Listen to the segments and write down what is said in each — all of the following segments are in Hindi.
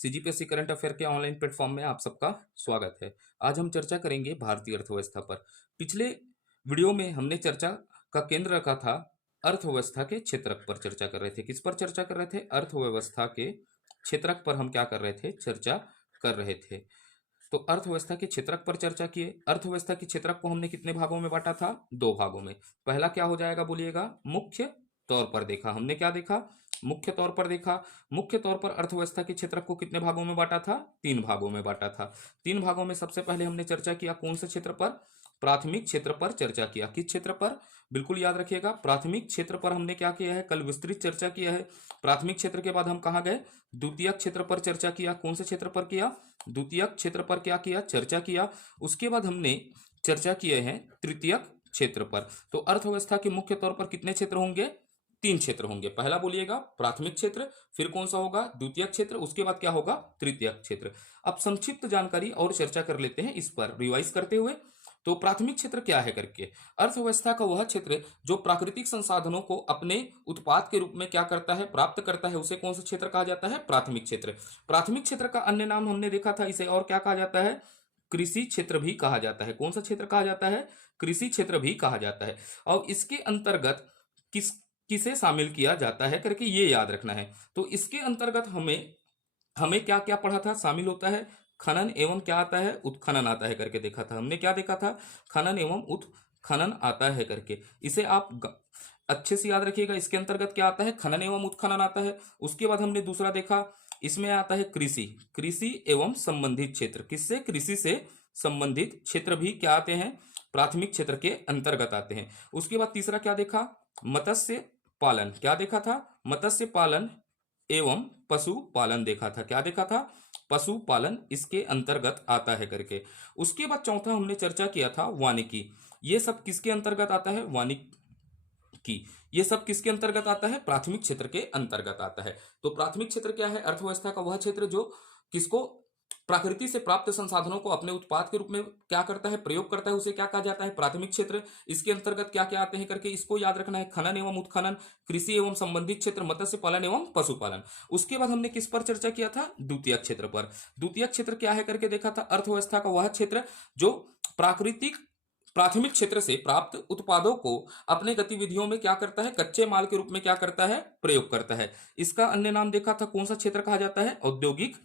सीजीपीएससी करंट अफेयर के ऑनलाइन प्लेटफॉर्म में आप सबका स्वागत है। आज हम चर्चा करेंगे भारतीय अर्थव्यवस्था पर। पिछले वीडियो में हमने चर्चा का केंद्र रखा था अर्थव्यवस्था के क्षेत्रक पर चर्चा कर रहे थे। किस पर चर्चा कर रहे थे? अर्थव्यवस्था के क्षेत्रक पर हम क्या कर रहे थे? चर्चा कर रहे थे। तो अर्थव्यवस्था के क्षेत्रक पर चर्चा किए। अर्थव्यवस्था के क्षेत्रक को हमने कितने भागों में बांटा था? 2 भागों में। पहला क्या हो जाएगा बोलिएगा? मुख्य तौर पर देखा। हमने क्या देखा? मुख्य तौर पर देखा। मुख्य तौर पर अर्थव्यवस्था के क्षेत्रक को कितने भागों में बांटा था? 3 भागों में बांटा था। 3 भागों में सबसे पहले हमने चर्चा किया कौन से क्षेत्र पर? प्राथमिक क्षेत्र पर चर्चा किया। किस क्षेत्र पर? बिल्कुल याद रखिएगा, प्राथमिक क्षेत्र पर हमने क्या किया है? कल विस्तृत चर्चा किया है। प्राथमिक क्षेत्र के बाद हम कहाँ गए? द्वितीयक क्षेत्र पर चर्चा किया। कौन से क्षेत्र पर किया? द्वितीयक क्षेत्र पर क्या किया? चर्चा किया। उसके बाद हमने चर्चा किए हैं तृतीयक क्षेत्र पर। तो अर्थव्यवस्था के मुख्य तौर पर कितने क्षेत्र होंगे? 3 क्षेत्र होंगे। पहला बोलिएगा प्राथमिक क्षेत्र, फिर कौन सा होगा? द्वितीयक क्षेत्र, उसके बाद क्या होगा? तृतीयक क्षेत्र। अब संक्षिप्त जानकारी और चर्चा कर लेते हैं इस पर रिवाइज करते हुए। तो प्राथमिक क्षेत्र क्या है करके? अर्थव्यवस्था का वह क्षेत्र जो प्राकृतिक संसाधनों को अपने उत्पाद के रूप में क्या करता है? प्राप्त करता है, उसे कौन सा क्षेत्र कहा जाता है? प्राथमिक क्षेत्र। प्राथमिक क्षेत्र का अन्य नाम हमने देखा था, इसे और क्या कहा जाता है? कृषि क्षेत्र भी कहा जाता है। कौन सा क्षेत्र कहा जाता है? कृषि क्षेत्र भी कहा जाता है। और इसके अंतर्गत किस किसे शामिल किया जाता है करके ये याद रखना है। तो इसके अंतर्गत हमें हमें क्या क्या पढ़ा था? शामिल होता है खनन एवं क्या आता है? उत्खनन आता है करके देखा था। हमने क्या देखा था? खनन एवं उत्खनन आता है करके। इसे आप अच्छे से याद रखिएगा। इसके अंतर्गत क्या आता है? खनन एवं उत्खनन आता है। उसके बाद हमने दूसरा देखा, इसमें आता है कृषि। कृषि एवं संबंधित क्षेत्र। किससे? कृषि से संबंधित क्षेत्र भी क्या आते हैं? प्राथमिक क्षेत्र के अंतर्गत आते हैं। उसके बाद तीसरा क्या देखा? मत्स्य पालन। क्या देखा था? मत्स्य पालन एवं पशुपालन देखा था। क्या देखा था? पशुपालन इसके अंतर्गत आता है करके। उसके बाद चौथा हमने चर्चा किया था वानिकी। ये सब किसके अंतर्गत आता है? वानिकी। ये सब किसके अंतर्गत आता है? प्राथमिक क्षेत्र के अंतर्गत आता है। तो प्राथमिक क्षेत्र क्या है? अर्थव्यवस्था का वह क्षेत्र जो किसको? प्रकृति से प्राप्त संसाधनों को अपने उत्पाद के रूप में क्या करता है? प्रयोग करता है, उसे क्या कहा जाता है? प्राथमिक क्षेत्र। इसके अंतर्गत क्या क्या आते हैं करके इसको याद रखना है। खनन एवं उत्खनन, कृषि एवं संबंधित क्षेत्र, मत्स्य पालन एवं पशुपालन। उसके बाद हमने किस पर चर्चा किया था? द्वितीयक क्षेत्र पर। द्वितीयक क्षेत्र क्या है करके देखा था? अर्थव्यवस्था का वह क्षेत्र जो प्राकृतिक प्राथमिक क्षेत्र से प्राप्त उत्पादों को अपने गतिविधियों में क्या करता है? कच्चे माल के रूप में क्या करता है? प्रयोग करता है। इसका अन्य नाम देखा था, कौन सा क्षेत्र कहा जाता है? औद्योगिक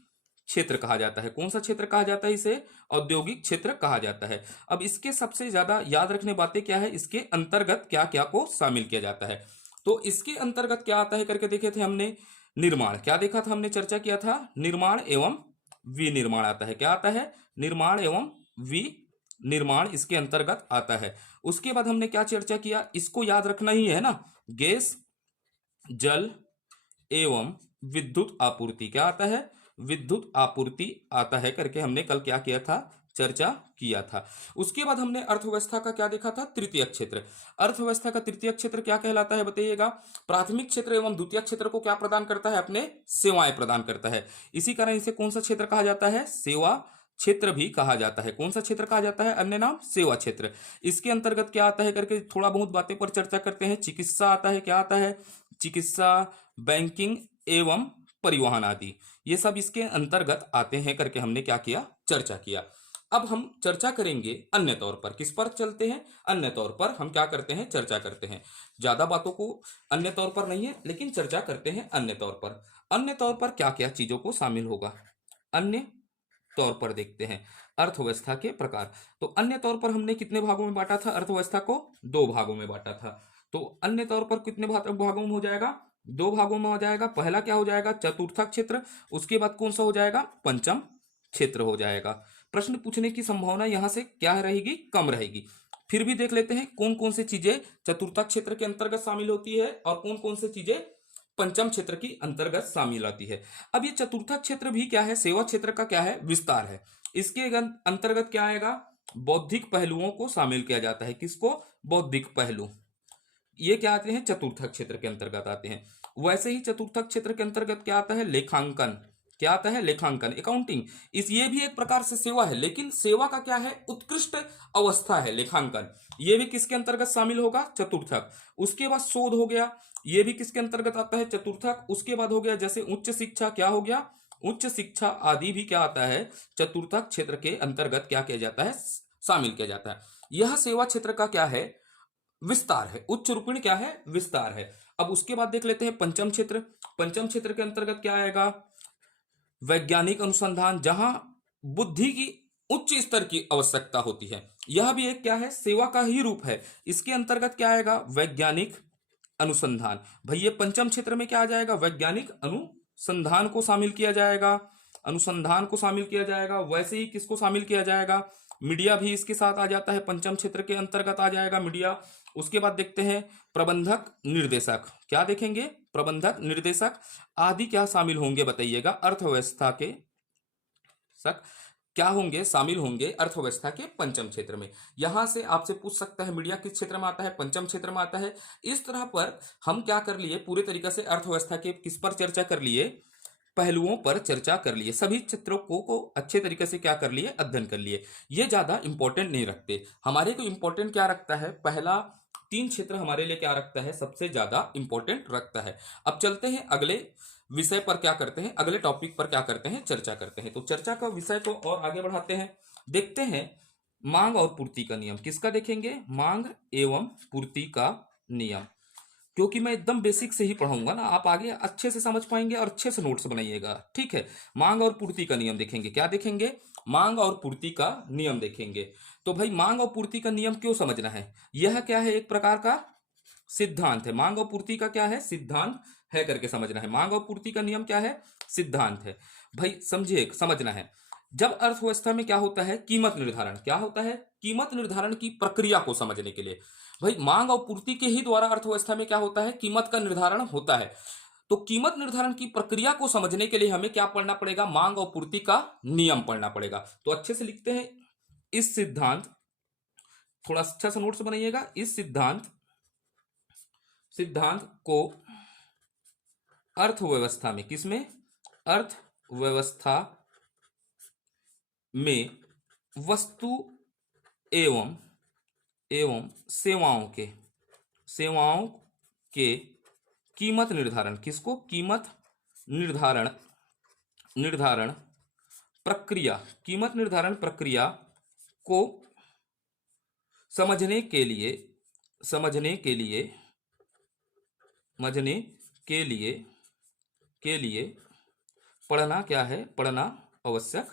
क्षेत्र कहा जाता है। कौन सा क्षेत्र कहा जाता है? इसे औद्योगिक क्षेत्र कहा जाता है। अब इसके सबसे ज्यादा याद रखने बातें क्या है? इसके अंतर्गत क्या क्या को शामिल किया जाता है? तो इसके अंतर्गत क्या आता है करके देखे थे हमने? निर्माण। क्या देखा था? हमने चर्चा किया था निर्माण एवं विनिर्माण आता है। क्या आता है? निर्माण एवं विनिर्माण इसके अंतर्गत आता है। उसके बाद हमने क्या चर्चा किया? इसको याद रखना ही है ना, गैस, जल एवं विद्युत आपूर्ति। क्या आता है? विद्युत आपूर्ति आता है करके हमने कल क्या किया था? चर्चा किया था। उसके बाद हमने अर्थव्यवस्था का क्या देखा था? तृतीय क्षेत्र। अर्थव्यवस्था का तृतीय क्षेत्र क्या कहलाता है बताइएगा? प्राथमिक क्षेत्र एवं द्वितीय क्षेत्र को क्या प्रदान करता है? अपने सेवाएं प्रदान करता है। इसी कारण इसे कौन सा क्षेत्र कहा जाता है? सेवा क्षेत्र भी कहा जाता है। कौन सा क्षेत्र कहा जाता है? अन्य नाम सेवा क्षेत्र। इसके अंतर्गत क्या आता है करके थोड़ा बहुत बातें पर चर्चा करते हैं। चिकित्सा आता है। क्या आता है? चिकित्सा, बैंकिंग एवं परिवहन आदि, ये सब इसके अंतर्गत आते हैं करके हमने क्या किया? चर्चा किया। अब हम चर्चा करेंगे अन्य तौर पर। किस पर चलते हैं? अन्य तौर पर हम क्या करते हैं? चर्चा करते हैं। ज्यादा बातों को अन्य तौर पर नहीं है, लेकिन चर्चा करते हैं अन्य तौर पर। अन्य तौर पर क्या क्या चीजों को शामिल होगा? अन्य तौर पर देखते हैं अर्थव्यवस्था के प्रकार। तो अन्य तौर पर हमने कितने भागों में बांटा था? अर्थव्यवस्था को 2 भागों में बांटा था। तो अन्य तौर पर कितने भागों में हो जाएगा? 2 भागों में हो जाएगा। पहला क्या हो जाएगा? चतुर्थक क्षेत्र। उसके बाद कौन सा हो जाएगा? पंचम क्षेत्र हो जाएगा। प्रश्न पूछने की संभावना यहां से क्या रहेगी? कम रहेगी। फिर भी देख लेते हैं कौन कौन सी चीजें चतुर्थक क्षेत्र के अंतर्गत शामिल होती है और कौन कौन सी चीजें पंचम क्षेत्र की अंतर्गत शामिल आती है। अब ये चतुर्थक क्षेत्र भी क्या है? सेवा क्षेत्र का क्या है? विस्तार है। इसके अंतर्गत क्या आएगा? बौद्धिक पहलुओं को शामिल किया जाता है। किसको? बौद्धिक पहलू। ये क्या आते हैं? चतुर्थक क्षेत्र के अंतर्गत आते हैं। वैसे ही चतुर्थक क्षेत्र के अंतर्गत क्या आता है? लेखांकन। क्या आता है? लेखांकन, अकाउंटिंग। इस ये भी एक प्रकार से सेवा है, लेकिन सेवा का क्या है? उत्कृष्ट अवस्था है लेखांकन। ये भी किसके अंतर्गत शामिल होगा? चतुर्थक। उसके बाद शोध हो गया, ये भी किसके अंतर्गत आता है? चतुर्थक। उसके बाद हो गया जैसे उच्च शिक्षा, क्या हो गया? उच्च शिक्षा आदि भी क्या आता है, चतुर्थक क्षेत्र के अंतर्गत क्या किया जाता है, शामिल किया जाता है। यह सेवा क्षेत्र का क्या है, विस्तार है। उच्च रूपिण क्या है, विस्तार है। अब उसके बाद देख लेते हैं पंचम क्षेत्र। पंचम क्षेत्र के अंतर्गत क्या आएगा, वैज्ञानिक अनुसंधान, जहां बुद्धि की उच्च स्तर की आवश्यकता होती है। यह भी एक क्या है, सेवा का ही रूप है। इसके अंतर्गत क्या आएगा, वैज्ञानिक अनुसंधान। भाई ये पंचम क्षेत्र में क्या आ जाएगा, वैज्ञानिक अनुसंधान को शामिल किया जाएगा, अनुसंधान को शामिल किया जाएगा। वैसे ही किसको शामिल किया जाएगा, मीडिया भी इसके साथ आ जाता है, पंचम क्षेत्र के अंतर्गत आ जाएगा मीडिया। उसके बाद देखते हैं प्रबंधक निर्देशक, क्या देखेंगे, प्रबंधक निर्देशक आदि क्या शामिल होंगे बताइएगा, अर्थव्यवस्था के सक क्या होंगे, शामिल होंगे अर्थव्यवस्था के पंचम क्षेत्र में। यहां से आपसे पूछ सकता है मीडिया किस क्षेत्र में आता है, पंचम क्षेत्र में आता है। इस तरह पर हम क्या कर लिए, पूरे तरीके से अर्थव्यवस्था के किस पर चर्चा कर लिए, पहलुओं पर चर्चा कर लिए। सभी चित्रों को अच्छे तरीके से क्या कर लिए, अध्ययन कर लिए। ये ज्यादा इंपॉर्टेंट नहीं रखते हमारे को। इंपॉर्टेंट क्या रखता है, पहला 3 क्षेत्र हमारे लिए क्या रखता है, सबसे ज्यादा इंपॉर्टेंट रखता है। अब चलते हैं अगले विषय पर, क्या करते हैं, अगले टॉपिक पर क्या करते हैं, चर्चा करते हैं। तो चर्चा का विषय को और आगे बढ़ाते हैं। देखते हैं मांग और पूर्ति का नियम। किसका देखेंगे, मांग एवं पूर्ति का नियम। क्योंकि मैं एकदम बेसिक से ही पढ़ाऊंगा ना, आप आगे अच्छे से समझ पाएंगे और अच्छे से नोट्स बनाइएगा, ठीक है। मांग और पूर्ति का नियम देखेंगे, क्या देखेंगे, मांग और पूर्ति का नियम देखेंगे। तो भाई मांग और पूर्ति का नियम क्यों समझना है, यह क्या है, एक प्रकार का सिद्धांत है। मांग और पूर्ति का क्या है, सिद्धांत है करके समझना है। मांग और पूर्ति का नियम क्या है, सिद्धांत है। भाई समझिए, समझना है। जब अर्थव्यवस्था में क्या होता है, कीमत निर्धारण, क्या होता है, कीमत निर्धारण की प्रक्रिया को समझने के लिए भाई मांग और पूर्ति के ही द्वारा अर्थव्यवस्था में क्या होता है, कीमत का निर्धारण होता है। तो कीमत निर्धारण की प्रक्रिया को समझने के लिए हमें क्या पढ़ना पड़ेगा, मांग और पूर्ति का नियम पढ़ना पड़ेगा। तो अच्छे से लिखते हैं, इस सिद्धांत, थोड़ा अच्छा सा नोट्स बनाइएगा, इस सिद्धांत को अर्थव्यवस्था में, किसमें, अर्थव्यवस्था में वस्तु एवं सेवाओं के कीमत निर्धारण, किसको, कीमत निर्धारण प्रक्रिया, कीमत निर्धारण प्रक्रिया को समझने के लिए पढ़ना क्या है, पढ़ना आवश्यक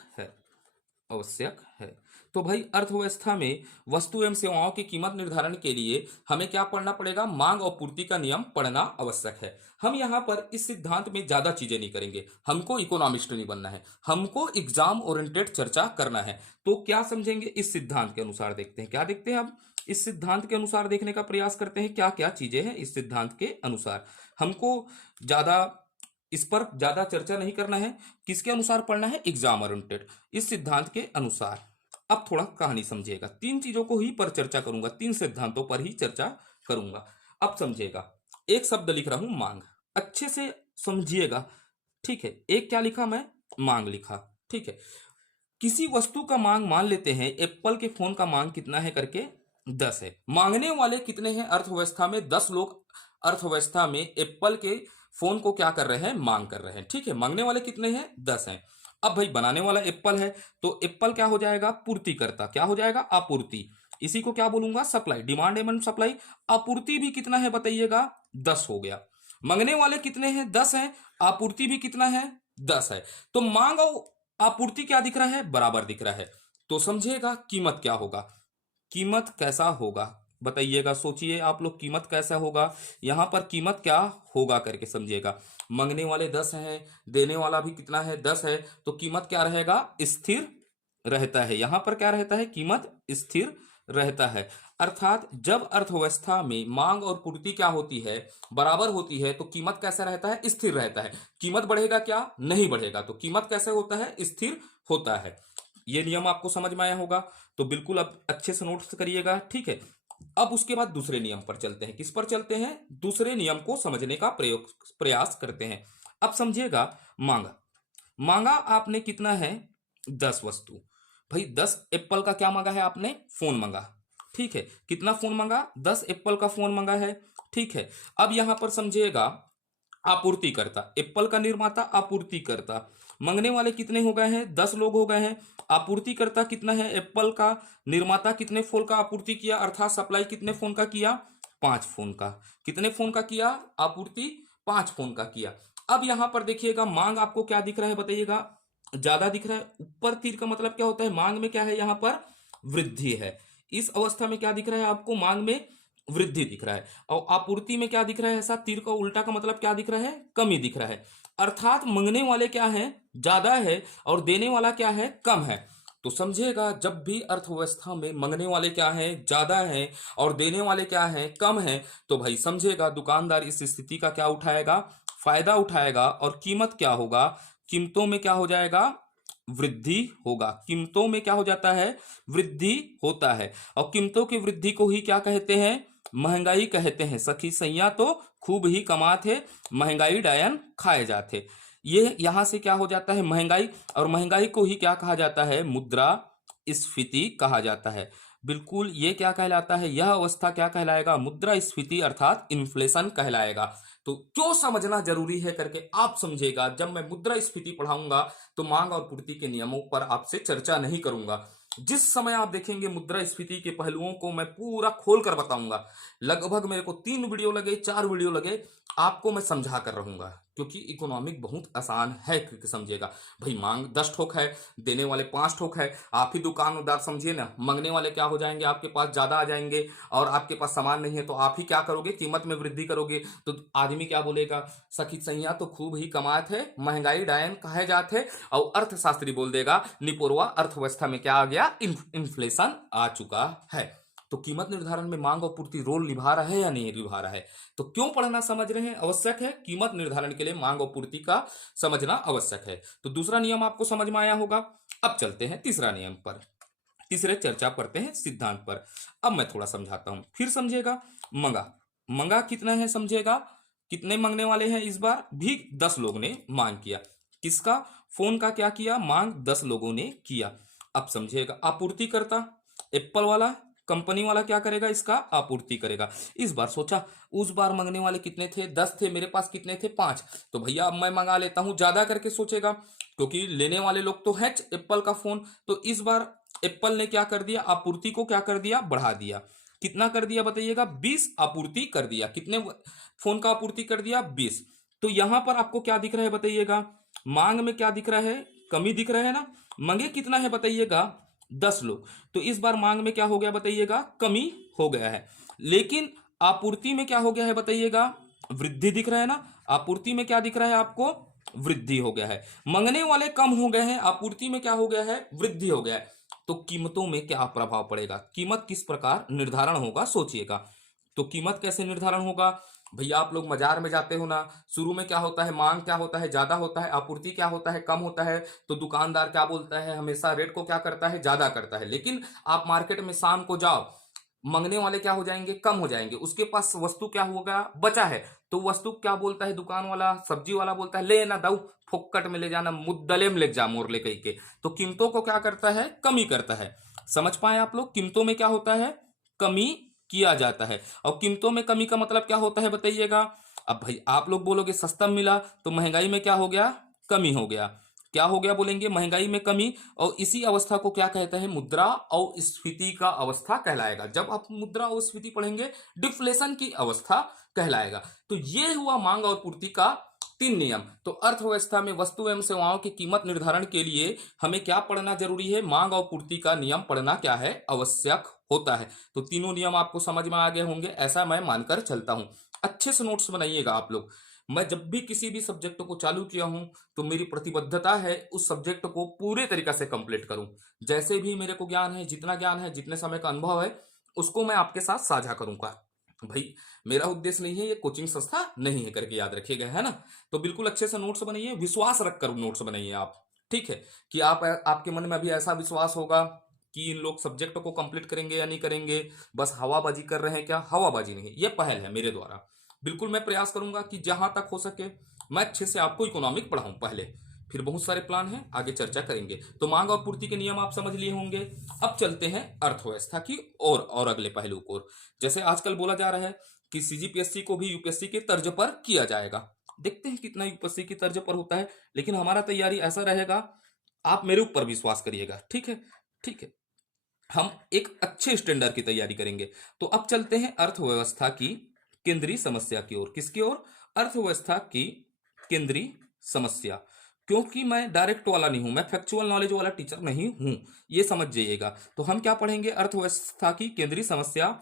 है। तो भाई अर्थव्यवस्था में वस्तु एवं सेवाओं की कीमत निर्धारण के लिए हमें क्या पढ़ना पड़ेगा, मांग और पूर्ति का नियम पढ़ना आवश्यक है। हम यहाँ पर इस सिद्धांत में ज्यादा चीजें नहीं करेंगे, हमको इकोनॉमिस्ट नहीं बनना है, हमको एग्जाम ओरिएंटेड चर्चा करना है। तो क्या समझेंगे, इस सिद्धांत के अनुसार देखते हैं, क्या देखते हैं, अब इस सिद्धांत के अनुसार देखने का प्रयास करते हैं, क्या क्या चीजें हैं इस सिद्धांत के अनुसार। हमको ज्यादा इस पर ज्यादा चर्चा नहीं करना है, किसके अनुसार पढ़ना है, एग्जाम ओरिएंटेड, इस सिद्धांत के अनुसार। अब थोड़ा कहानी समझिएगा, 3 चीजों को ही पर चर्चा करूंगा, 3 सिद्धांतों पर ही चर्चा करूंगा। अब समझिएगा, एक शब्द लिख रहा हूं मांग, अच्छे से समझिएगा, ठीक है। एक क्या लिखा मैं, मांग लिखा, ठीक है। किसी वस्तु का मांग मान लेते हैं, एप्पल के फोन का मांग कितना है करके 10 है। मांगने वाले कितने हैं अर्थव्यवस्था में, 10 लोग अर्थव्यवस्था में एप्पल के फोन को क्या कर रहे हैं, मांग कर रहे हैं, ठीक है। मांगने वाले कितने हैं, 10 हैं। अब भाई बनाने वाला एप्पल है, तो एप्पल क्या हो जाएगा, पूर्ति करता, क्या हो जाएगा, आपूर्ति। इसी को क्या बोलूंगा, सप्लाई, डिमांड एंड सप्लाई। आपूर्ति भी कितना है बताइएगा, 10 हो गया। मांगने वाले कितने हैं, 10 हैं, आपूर्ति भी कितना है, 10 है। तो मांग और आपूर्ति क्या दिख रहा है, बराबर दिख रहा है। तो समझिएगा कीमत क्या होगा, कीमत कैसा होगा बताइएगा, सोचिए आप लोग, कीमत कैसा होगा, यहां पर कीमत क्या होगा करके समझिएगा। मांगने वाले 10 हैं, देने वाला भी कितना है, 10 है, तो कीमत क्या रहेगा, स्थिर रहता है। यहां पर क्या रहता है, कीमत स्थिर रहता है। अर्थात जब अर्थव्यवस्था में मांग और पूर्ति क्या होती है, बराबर होती है, तो कीमत कैसा रहता है, स्थिर रहता है। कीमत बढ़ेगा क्या, नहीं बढ़ेगा। तो कीमत कैसे होता है, स्थिर होता है। ये नियम आपको समझ में आया होगा, तो बिल्कुल अब अच्छे से नोट्स करिएगा, ठीक है। अब उसके बाद दूसरे नियम पर चलते हैं, किस पर चलते हैं, दूसरे नियम को समझने का प्रयास करते हैं। अब समझिएगा, मांगा, मांगा आपने कितना है, 10 वस्तु। भाई 10 एप्पल का क्या मांगा है आपने, फोन मांगा, ठीक है। कितना फोन मांगा, 10 एप्पल का फोन मांगा है, ठीक है। अब यहां पर समझिएगा, आपूर्तिकर्ता, एप्पल का निर्माता, आपूर्तिकर्ता। मंगने वाले कितने हो गए हैं? 10 लोग हो गए हैं। आपूर्तिकर्ता कितना है? एप्पल का निर्माता कितने फोन का आपूर्ति किया, अर्थात सप्लाई कितने फोन का किया? 5 फोन का। कितने फोन का किया आपूर्ति? 5 फोन का किया। अब यहां पर देखिएगा मांग आपको क्या दिख रहा है बताइएगा? ज्यादा दिख रहा है। ऊपर तीर का मतलब क्या होता है? मांग में क्या है? यहां पर वृद्धि है। इस अवस्था में क्या दिख रहा है आपको? मांग में वृद्धि दिख रहा है। और आपूर्ति में क्या दिख रहा है? ऐसा तीर का उल्टा का मतलब क्या दिख रहा है? कमी दिख रहा है। अर्थात मंगने वाले क्या है? ज्यादा है और देने वाला क्या है? कम है। तो समझिएगा, जब भी अर्थव्यवस्था में मंगने वाले क्या है? ज्यादा है और देने वाले क्या है? कम है, तो भाई समझिएगा दुकानदार इस स्थिति का क्या उठाएगा? फायदा उठाएगा। और कीमत क्या होगा? कीमतों में क्या हो जाएगा? वृद्धि होगा। कीमतों में क्या हो जाता है? वृद्धि होता है। और कीमतों की वृद्धि को ही क्या कहते हैं? महंगाई कहते हैं। सखी सैया तो खूब ही कमाथे, महंगाई डायन खाए जाते। ये यहां से क्या हो जाता है? महंगाई। और महंगाई को ही क्या कहा जाता है? मुद्रा स्फीति कहा जाता है। बिल्कुल, ये क्या कहलाता है? यह अवस्था क्या कहलाएगा? मुद्रा स्फीति अर्थात इन्फ्लेशन कहलाएगा। तो क्यों समझना जरूरी है करके आप समझेगा। जब मैं मुद्रा स्फीति पढ़ाऊंगा तो मांग और पूर्ति के नियमों पर आपसे चर्चा नहीं करूंगा। जिस समय आप देखेंगे मुद्रा स्फीति के पहलुओं को मैं पूरा खोल कर बताऊंगा। लगभग मेरे को 3 वीडियो लगे, 4 वीडियो लगे, आपको मैं समझा कर रहूंगा। क्योंकि इकोनॉमिक बहुत आसान है क्योंकि समझिएगा भाई, मांग 10 ठोक है, देने वाले 5 ठोक है। आप ही दुकानदार समझिए ना, मंगने वाले क्या हो जाएंगे? आपके पास ज्यादा आ जाएंगे और आपके पास सामान नहीं है, तो आप ही क्या करोगे? कीमत में वृद्धि करोगे। तो आदमी क्या बोलेगा? सखी सैया तो खूब ही कमात है, महंगाई डायन कहे जाते हैं। और अर्थशास्त्री बोल देगा निपोरवा अर्थव्यवस्था में क्या आ गया? इन्फ्लेशन आ चुका है। तो कीमत निर्धारण में मांग और पूर्ति रोल निभा रहा है या नहीं निभा रहा है? तो क्यों पढ़ना समझ रहे हैं? आवश्यक है। कीमत निर्धारण के लिए मांग और पूर्ति का समझना आवश्यक है। तो दूसरा नियम आपको समझ में आया होगा। अब चलते हैं तीसरा नियम पर। तीसरे चर्चा करते हैं सिद्धांत पर। अब मैं थोड़ा समझाता हूं, फिर समझेगा। मंगा, मंगा कितना है समझेगा? कितने मंगने वाले हैं? इस बार भी 10 लोग ने मांग किया। किसका? फोन का क्या किया? मांग 10 लोगों ने किया। अब समझिएगा, आपूर्तिकर्ता एप्पल वाला कंपनी वाला क्या करेगा? इसका आपूर्ति करेगा। इस बार सोचा, उस बार मंगने वाले कितने थे? 10 थे, मेरे पास कितने थे? 5। तो भैया अब मैं मंगा लेता हूं, ज्यादा करके सोचेगा क्योंकि लेने वाले लोग तो हैं एप्पल का फोन। तो इस बार एप्पल ने क्या कर दिया? आपूर्ति को क्या कर दिया? बढ़ा दिया। कितना कर दिया बताइएगा? 20 आपूर्ति कर दिया। कितने फोन का आपूर्ति कर दिया? 20। तो यहां पर आपको क्या दिख रहा है बताइएगा? मांग में क्या दिख रहा है? कमी दिख रहा है ना। मंगे कितना है बताइएगा? 10 लोग। तो इस बार मांग में क्या हो गया बताइएगा? कमी हो गया है। लेकिन आपूर्ति में क्या हो गया है बताइएगा? वृद्धि दिख रहा है ना। आपूर्ति में क्या दिख रहा है आपको? वृद्धि हो गया है। मंगने वाले कम हो गए हैं, आपूर्ति में क्या हो गया है? वृद्धि हो गया है। तो कीमतों में क्या प्रभाव पड़ेगा? कीमत किस प्रकार निर्धारण होगा सोचिएगा। तो कीमत कैसे निर्धारण होगा? भैया आप लोग बाजार में जाते हो ना, शुरू में क्या होता है? मांग क्या होता है? ज्यादा होता है। आपूर्ति क्या होता है? कम होता है। तो दुकानदार क्या बोलता है? हमेशा रेट को क्या करता है? ज्यादा करता है। लेकिन आप मार्केट में शाम को जाओ, मंगने वाले क्या हो जाएंगे? कम हो जाएंगे। उसके पास वस्तु क्या होगा? बचा है। तो वस्तु क्या बोलता है? दुकान वाला, सब्जी वाला बोलता है ले ना दाऊ, फोक्कट में ले जाना, मुद्दले में ले जा मोर ले कही के। तो कीमतों को क्या करता है? कमी करता है। समझ पाए आप लोग? कीमतों में क्या होता है? कमी किया जाता है। और कीमतों में कमी का मतलब क्या होता है बताइएगा? अब भाई आप लोग बोलोगे सस्ता मिला, तो महंगाई में क्या हो गया? कमी हो गया। क्या हो गया बोलेंगे? महंगाई में कमी। और इसी अवस्था को क्या कहते हैं? मुद्रा और स्फीति का अवस्था कहलाएगा। जब आप मुद्रा और स्फीति पढ़ेंगे, डिफ्लेशन की अवस्था कहलाएगा। तो ये हुआ मांग और पूर्ति का 3 नियम। तो अर्थव्यवस्था में वस्तु एवं सेवाओं की कीमत निर्धारण के लिए हमें क्या पढ़ना जरूरी है? मांग और पूर्ति का नियम पढ़ना क्या है? आवश्यक होता है। तो तीनों नियम आपको समझ में आ गए होंगे, ऐसा मैं मानकर चलता हूं। अच्छे से नोट्स बनाइएगा आप लोग। मैं जब भी किसी भी सब्जेक्ट को चालू किया हूं, तो मेरी प्रतिबद्धता है उस सब्जेक्ट को पूरे तरीका से कंप्लीट करूं। जैसे भी मेरे को ज्ञान है, जितना ज्ञान है, जितने समय का अनुभव है, उसको मैं आपके साथ साझा करूंगा। भाई मेरा उद्देश्य नहीं है ये कोचिंग संस्था नहीं है करके याद रखिएगा, है ना। तो बिल्कुल अच्छे से नोट्स बनाइए, विश्वास रखकर नोट्स बनाइए आप। ठीक है कि आपके मन में अभी ऐसा विश्वास होगा कि इन लोग सब्जेक्ट को कंप्लीट करेंगे या नहीं करेंगे, बस हवाबाजी कर रहे हैं। क्या हवाबाजी नहीं है, ये पहल है मेरे द्वारा। बिल्कुल मैं प्रयास करूंगा कि जहां तक हो सके मैं अच्छे से आपको इकोनॉमिक पढ़ाऊं पहले, फिर बहुत सारे प्लान हैं, आगे चर्चा करेंगे। तो मांग और पूर्ति के नियम आप समझ लिए होंगे। अब चलते हैं अर्थव्यवस्था की और अगले पहलू को। जैसे आजकल बोला जा रहा है कि सीजीपीएससी को भी यूपीएससी के तर्ज पर किया जाएगा। देखते हैं कितना यूपीएससी की तर्ज पर होता है, लेकिन हमारा तैयारी ऐसा रहेगा, आप मेरे ऊपर विश्वास करिएगा। ठीक है, ठीक है, हम एक अच्छे स्टैंडर्ड की तैयारी करेंगे। तो अब चलते हैं अर्थव्यवस्था की केंद्रीय समस्या की ओर। किसकी ओर? अर्थव्यवस्था की केंद्रीय समस्या। क्योंकि मैं डायरेक्ट वाला नहीं हूं, मैं फैक्चुअल नॉलेज वाला टीचर नहीं हूं, ये समझ जाइएगा। तो हम क्या पढ़ेंगे? अर्थव्यवस्था की केंद्रीय समस्या,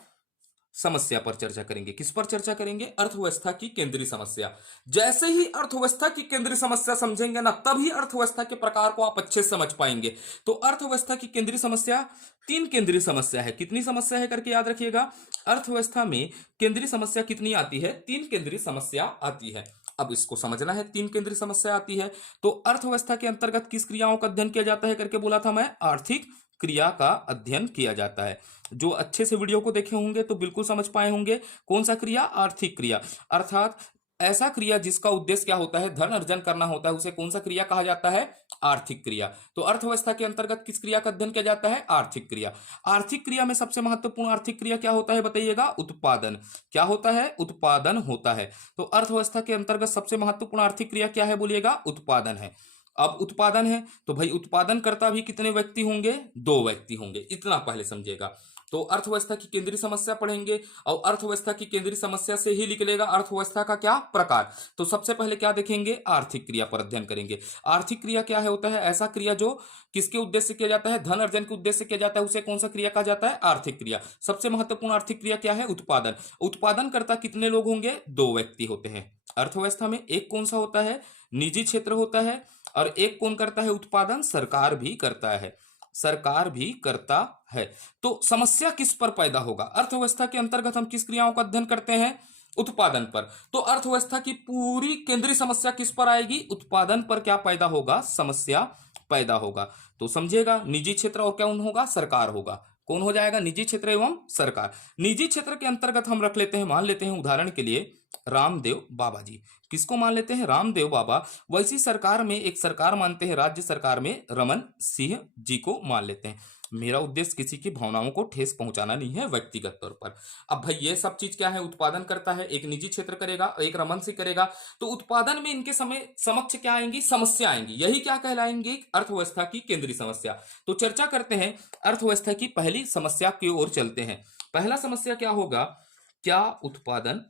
समस्या पर चर्चा करेंगे। किस पर चर्चा करेंगे? अर्थव्यवस्था की केंद्रीय समस्या। जैसे ही अर्थव्यवस्था की केंद्रीय समस्या समझेंगे ना, तभी अर्थव्यवस्था के प्रकार को आप अच्छे से समझ पाएंगे। तो अर्थव्यवस्था की केंद्रीय समस्या, तीन केंद्रीय समस्या है। कितनी समस्या है करके याद रखिएगा। अर्थव्यवस्था में केंद्रीय समस्या कितनी आती है? तीन केंद्रीय समस्या आती है। अब इसको समझना है, तीन केंद्रीय समस्या आती है। तो अर्थव्यवस्था के अंतर्गत किस क्रियाओं का अध्ययन किया जाता है करके बोला था मैं? आर्थिक क्रिया का अध्ययन किया जाता है। जो अच्छे से वीडियो को देखे होंगे तो बिल्कुल समझ पाए होंगे। कौन सा क्रिया? आर्थिक क्रिया। अर्थात ऐसा क्रिया जिसका उद्देश्य क्या होता है? धन अर्जन करना होता है, उसे कौन सा क्रिया कहा जाता है? आर्थिक क्रिया। तो अर्थव्यवस्था के अंतर्गत किस क्रिया का अध्ययन किया जाता है? आर्थिक क्रिया। आर्थिक क्रिया में सबसे महत्वपूर्ण आर्थिक क्रिया क्या होता है बताइएगा? उत्पादन। क्या होता है? उत्पादन होता है। तो अर्थव्यवस्था के अंतर्गत सबसे महत्वपूर्ण आर्थिक क्रिया क्या है बोलिएगा? उत्पादन है। अब उत्पादन है तो भाई उत्पादन करता भी कितने व्यक्ति होंगे? दो व्यक्ति होंगे, इतना पहले समझिएगा। तो अर्थव्यवस्था की केंद्रीय समस्या पढ़ेंगे और अर्थव्यवस्था की केंद्रीय समस्या से ही निकलेगा अर्थव्यवस्था का क्या प्रकार। तो सबसे पहले क्या देखेंगे? आर्थिक क्रिया पर अध्ययन करेंगे। आर्थिक क्रिया क्या है? होता है ऐसा क्रिया जो किसके उद्देश्य से किया जाता है? धन अर्जन के उद्देश्य से किया जाता है, उसे कौन सा क्रिया कहा जाता है? आर्थिक क्रिया। सबसे महत्वपूर्ण आर्थिक क्रिया क्या है? उत्पादन। उत्पादन करता कितने लोग होंगे? दो व्यक्ति होते हैं अर्थव्यवस्था में। एक कौन सा होता है? निजी क्षेत्र होता है। और एक कौन करता है उत्पादन? सरकार भी करता है, सरकार भी करता है। तो समस्या किस पर पैदा होगा? अर्थव्यवस्था के अंतर्गत हम किस क्रियाओं का अध्ययन करते हैं? उत्पादन पर। तो अर्थव्यवस्था की पूरी केंद्रीय समस्या किस पर आएगी? उत्पादन पर क्या पैदा होगा? समस्या पैदा होगा। तो समझिएगा, निजी क्षेत्र और कौन होगा? सरकार होगा। कौन हो जाएगा? निजी क्षेत्र एवं सरकार। निजी क्षेत्र के अंतर्गत हम रख लेते हैं, मान लेते हैं उदाहरण के लिए रामदेव बाबा जी। किसको मान लेते हैं? रामदेव बाबा। वैसी सरकार में एक सरकार मानते हैं, राज्य सरकार में रमन सिंह जी को मान लेते हैं। मेरा उद्देश्य किसी की भावनाओं को ठेस पहुंचाना नहीं है व्यक्तिगत तौर पर। अब भाई ये सब चीज क्या है? उत्पादन करता है, एक निजी क्षेत्र करेगा, एक रमन सिंह करेगा। तो उत्पादन में इनके समय समक्ष क्या आएंगी? समस्या आएंगी। यही क्या कहलाएंगी? अर्थव्यवस्था की केंद्रीय समस्या। तो चर्चा करते हैं अर्थव्यवस्था की पहली समस्या की ओर चलते हैं। पहला समस्या क्या होगा? क्या उत्पादन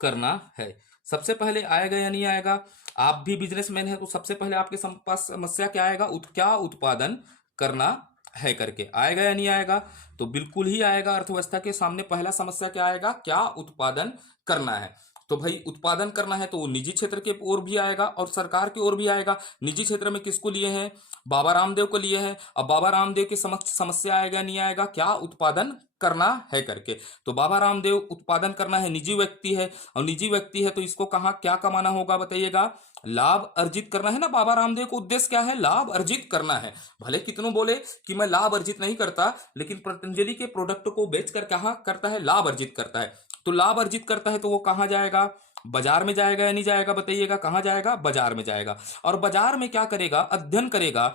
करना है? सबसे पहले आएगा या नहीं आएगा? आप भी बिजनेसमैन हैं तो सबसे पहले आपके पास समस्या क्या आएगा? क्या उत्पादन करना है करके आएगा या नहीं आएगा? तो बिल्कुल ही आएगा। अर्थव्यवस्था के सामने पहला समस्या क्या आएगा? क्या उत्पादन करना है। तो भाई उत्पादन करना है तो वो निजी क्षेत्र के ओर भी आएगा और सरकार की ओर भी आएगा। निजी क्षेत्र में किसको लिए हैं? बाबा रामदेव को लिए हैं। अब बाबा रामदेव के समक्ष समस्या आएगा नहीं आएगा? क्या उत्पादन करना है करके। तो बाबा रामदेव उत्पादन करना है, निजी व्यक्ति है और निजी व्यक्ति है तो इसको कहाँ क्या कमाना होगा बताइएगा? लाभ अर्जित करना है ना। बाबा रामदेव को उद्देश्य क्या है? लाभ अर्जित करना है। भले कितनों बोले कि मैं लाभ अर्जित नहीं करता, लेकिन पतंजलि के प्रोडक्ट को बेचकर कहाँ करता है? लाभ अर्जित करता है। तो लाभ अर्जित करता है तो वो कहाँ जाएगा? बाजार में जाएगा या नहीं जाएगा बताइएगा? कहाँ जाएगा? बाजार में जाएगा। और बाजार में क्या करेगा? अध्ययन करेगा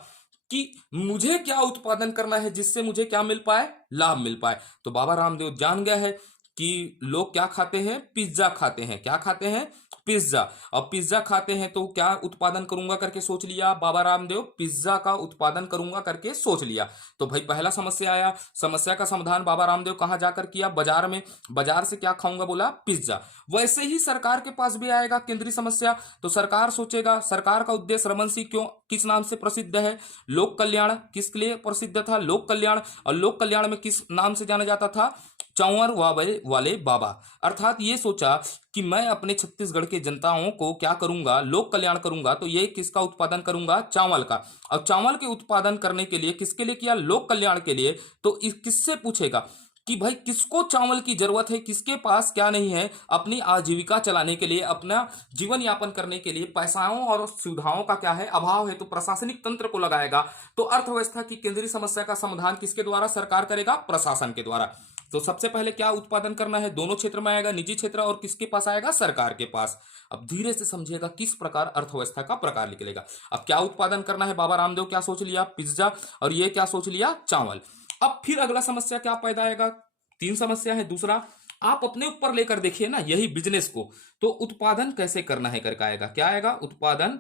कि मुझे क्या उत्पादन करना है जिससे मुझे क्या मिल पाए? लाभ मिल पाए। तो बाबा रामदेव जान गया है कि लोग क्या खाते हैं? पिज्जा खाते हैं। क्या खाते हैं? पिज्जा। अब पिज्जा खाते हैं तो क्या उत्पादन करूंगा करके सोच लिया बाबा रामदेव? पिज्जा का उत्पादन करूंगा करके सोच लिया। तो भाई पहला समस्या आया। समस्या का समाधान बाबा रामदेव कहां जाकर किया? बाजार में। बाजार से क्या खाऊंगा? बोला पिज्जा। वैसे ही सरकार के पास भी आएगा केंद्रीय समस्या। तो सरकार सोचेगा, सरकार का उद्देश्य रमन सिंह क्यों किस नाम से प्रसिद्ध है? लोक कल्याण। किस लिए प्रसिद्ध था? लोक कल्याण। और लोक कल्याण में किस नाम से जाना जाता था? चौवर वाले बाबा। अर्थात ये सोचा कि मैं अपने छत्तीसगढ़ के जनताओं को क्या करूंगा? लोक कल्याण करूंगा। तो ये किसका उत्पादन करूंगा? चावल का। और चावल के उत्पादन करने के लिए किसके लिए किया? लोक कल्याण के लिए। तो किससे पूछेगा कि भाई किसको चावल की जरूरत है, किसके पास क्या नहीं है अपनी आजीविका चलाने के लिए, अपना जीवन यापन करने के लिए पैसाओं और सुविधाओं का क्या है? अभाव है। तो प्रशासनिक तंत्र को लगाएगा। तो अर्थव्यवस्था की केंद्रीय समस्या का समाधान किसके द्वारा सरकार करेगा? प्रशासन के द्वारा। तो सबसे पहले क्या उत्पादन करना है? दोनों क्षेत्र में आएगा, निजी क्षेत्र और किसके पास आएगा? सरकार के पास। अब धीरे से समझिएगा किस प्रकार अर्थव्यवस्था का प्रकार निकलेगा। अब क्या उत्पादन करना है? बाबा रामदेव क्या सोच लिया? पिज्जा। और ये क्या सोच लिया? चावल। अब फिर अगला समस्या क्या पैदा आएगा? तीन समस्या है। दूसरा आप अपने ऊपर लेकर देखिए ना यही बिजनेस को। तो उत्पादन कैसे करना है करके आएगा, क्या आएगा, उत्पादन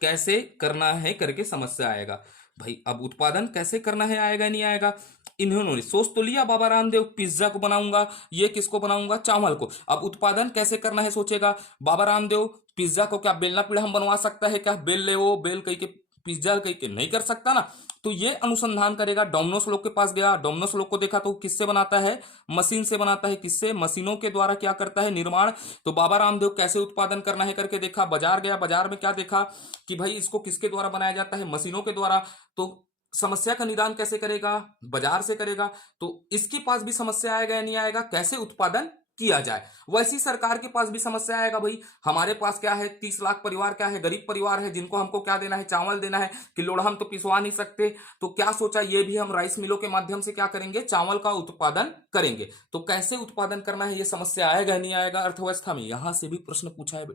कैसे करना है करके समस्या आएगा। भाई अब उत्पादन कैसे करना है आएगा नहीं आएगा। इन्होंने सोच तो लिया बाबा रामदेव पिज्जा को बनाऊंगा, ये किसको बनाऊंगा, चावल को। अब उत्पादन कैसे करना है सोचेगा बाबा रामदेव, पिज्जा को क्या बेलना पीढ़ा हम बनवा सकता है क्या, बेल ले वो बेल कही के पिज्जा कही के नहीं कर सकता ना। तो ये अनुसंधान करेगा, डोमिनोस लोग के पास गया, डोमिनोस लोग को देखा तो किससे बनाता है, मशीन से बनाता है, किससे, मशीनों के द्वारा क्या करता है, निर्माण। तो बाबा रामदेव कैसे उत्पादन करना है करके देखा, बाजार गया, बाजार में क्या देखा कि भाई इसको किसके द्वारा बनाया जाता है, मशीनों के द्वारा। तो समस्या का निदान कैसे करेगा, बाजार से करेगा। तो इसके पास भी समस्या आएगा या नहीं आएगा, कैसे उत्पादन किया जाए। वैसी सरकार के पास भी समस्या आएगा, भाई हमारे पास क्या है, 30 लाख परिवार क्या है, गरीब परिवार है, जिनको हमको क्या देना है, चावल देना है, कि लोड़ा हम तो पिसवा नहीं सकते। तो क्या सोचा, ये भी हम राइस मिलों के माध्यम से क्या करेंगे, चावल का उत्पादन करेंगे। तो कैसे उत्पादन करना है, ये समस्या आएगा नहीं आएगा अर्थव्यवस्था में। यहां से भी प्रश्न पूछा है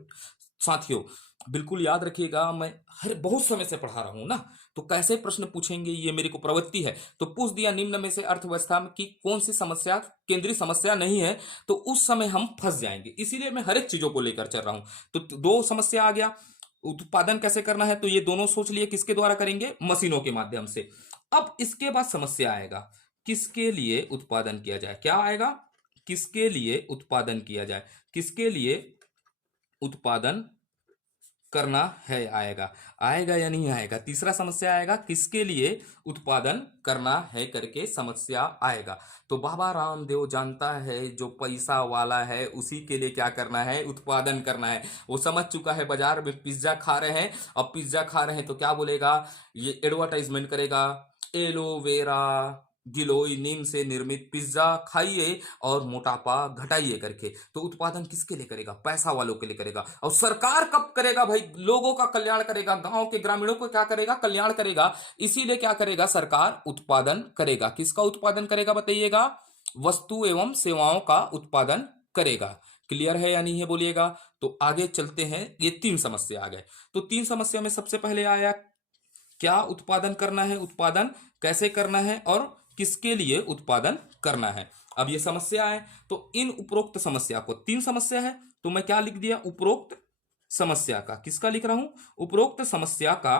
साथियों, बिल्कुल याद रखिएगा, मैं हर बहुत समय से पढ़ा रहा हूं ना, तो कैसे प्रश्न पूछेंगे ये मेरी को प्रवृत्ति है। तो पूछ दिया निम्न में से अर्थव्यवस्था में की कौन सी समस्या केंद्रीय समस्या नहीं है, तो उस समय हम फंस जाएंगे। इसीलिए मैं हर एक चीजों को लेकर चल रहा हूं। तो दो समस्या आ गया, उत्पादन कैसे करना है, तो ये दोनों सोच लिए, किसके द्वारा करेंगे, मशीनों के माध्यम से। अब इसके बाद समस्या आएगा, किसके लिए उत्पादन किया जाए, क्या आएगा, किसके लिए उत्पादन किया जाए, किसके लिए उत्पादन करना है आएगा, आएगा या नहीं आएगा। तीसरा समस्या आएगा, किसके लिए उत्पादन करना है करके समस्या आएगा। तो बाबा रामदेव जानता है जो पैसा वाला है उसी के लिए क्या करना है, उत्पादन करना है। वो समझ चुका है, बाजार में पिज्जा खा रहे हैं, अब पिज्जा खा रहे हैं तो क्या बोलेगा, ये एडवर्टाइजमेंट करेगा, एलोवेरा गिलोय नीम से निर्मित पिज्जा खाइए और मोटापा घटाइए करके। तो उत्पादन किसके लिए करेगा, पैसा वालों के लिए करेगा। और सरकार कब करेगा भाई, लोगों का कल्याण करेगा, गांव के ग्रामीणों को क्या करेगा, कल्याण करेगा। इसीलिए क्या करेगा, सरकार उत्पादन करेगा। किसका उत्पादन करेगा बताइएगा, वस्तु एवं सेवाओं का उत्पादन करेगा। क्लियर है या नहीं है बोलिएगा। तो आगे चलते हैं, ये तीन समस्या आ गए। तो तीन समस्या में सबसे पहले आया क्या उत्पादन करना है, उत्पादन कैसे करना है, और किसके लिए उत्पादन करना है। अब ये समस्या है, तो इन उपरोक्त समस्या को, तीन समस्या है तो मैं क्या लिख दिया, उपरोक्त समस्या का, किसका लिख रहा हूं, उपरोक्त समस्या का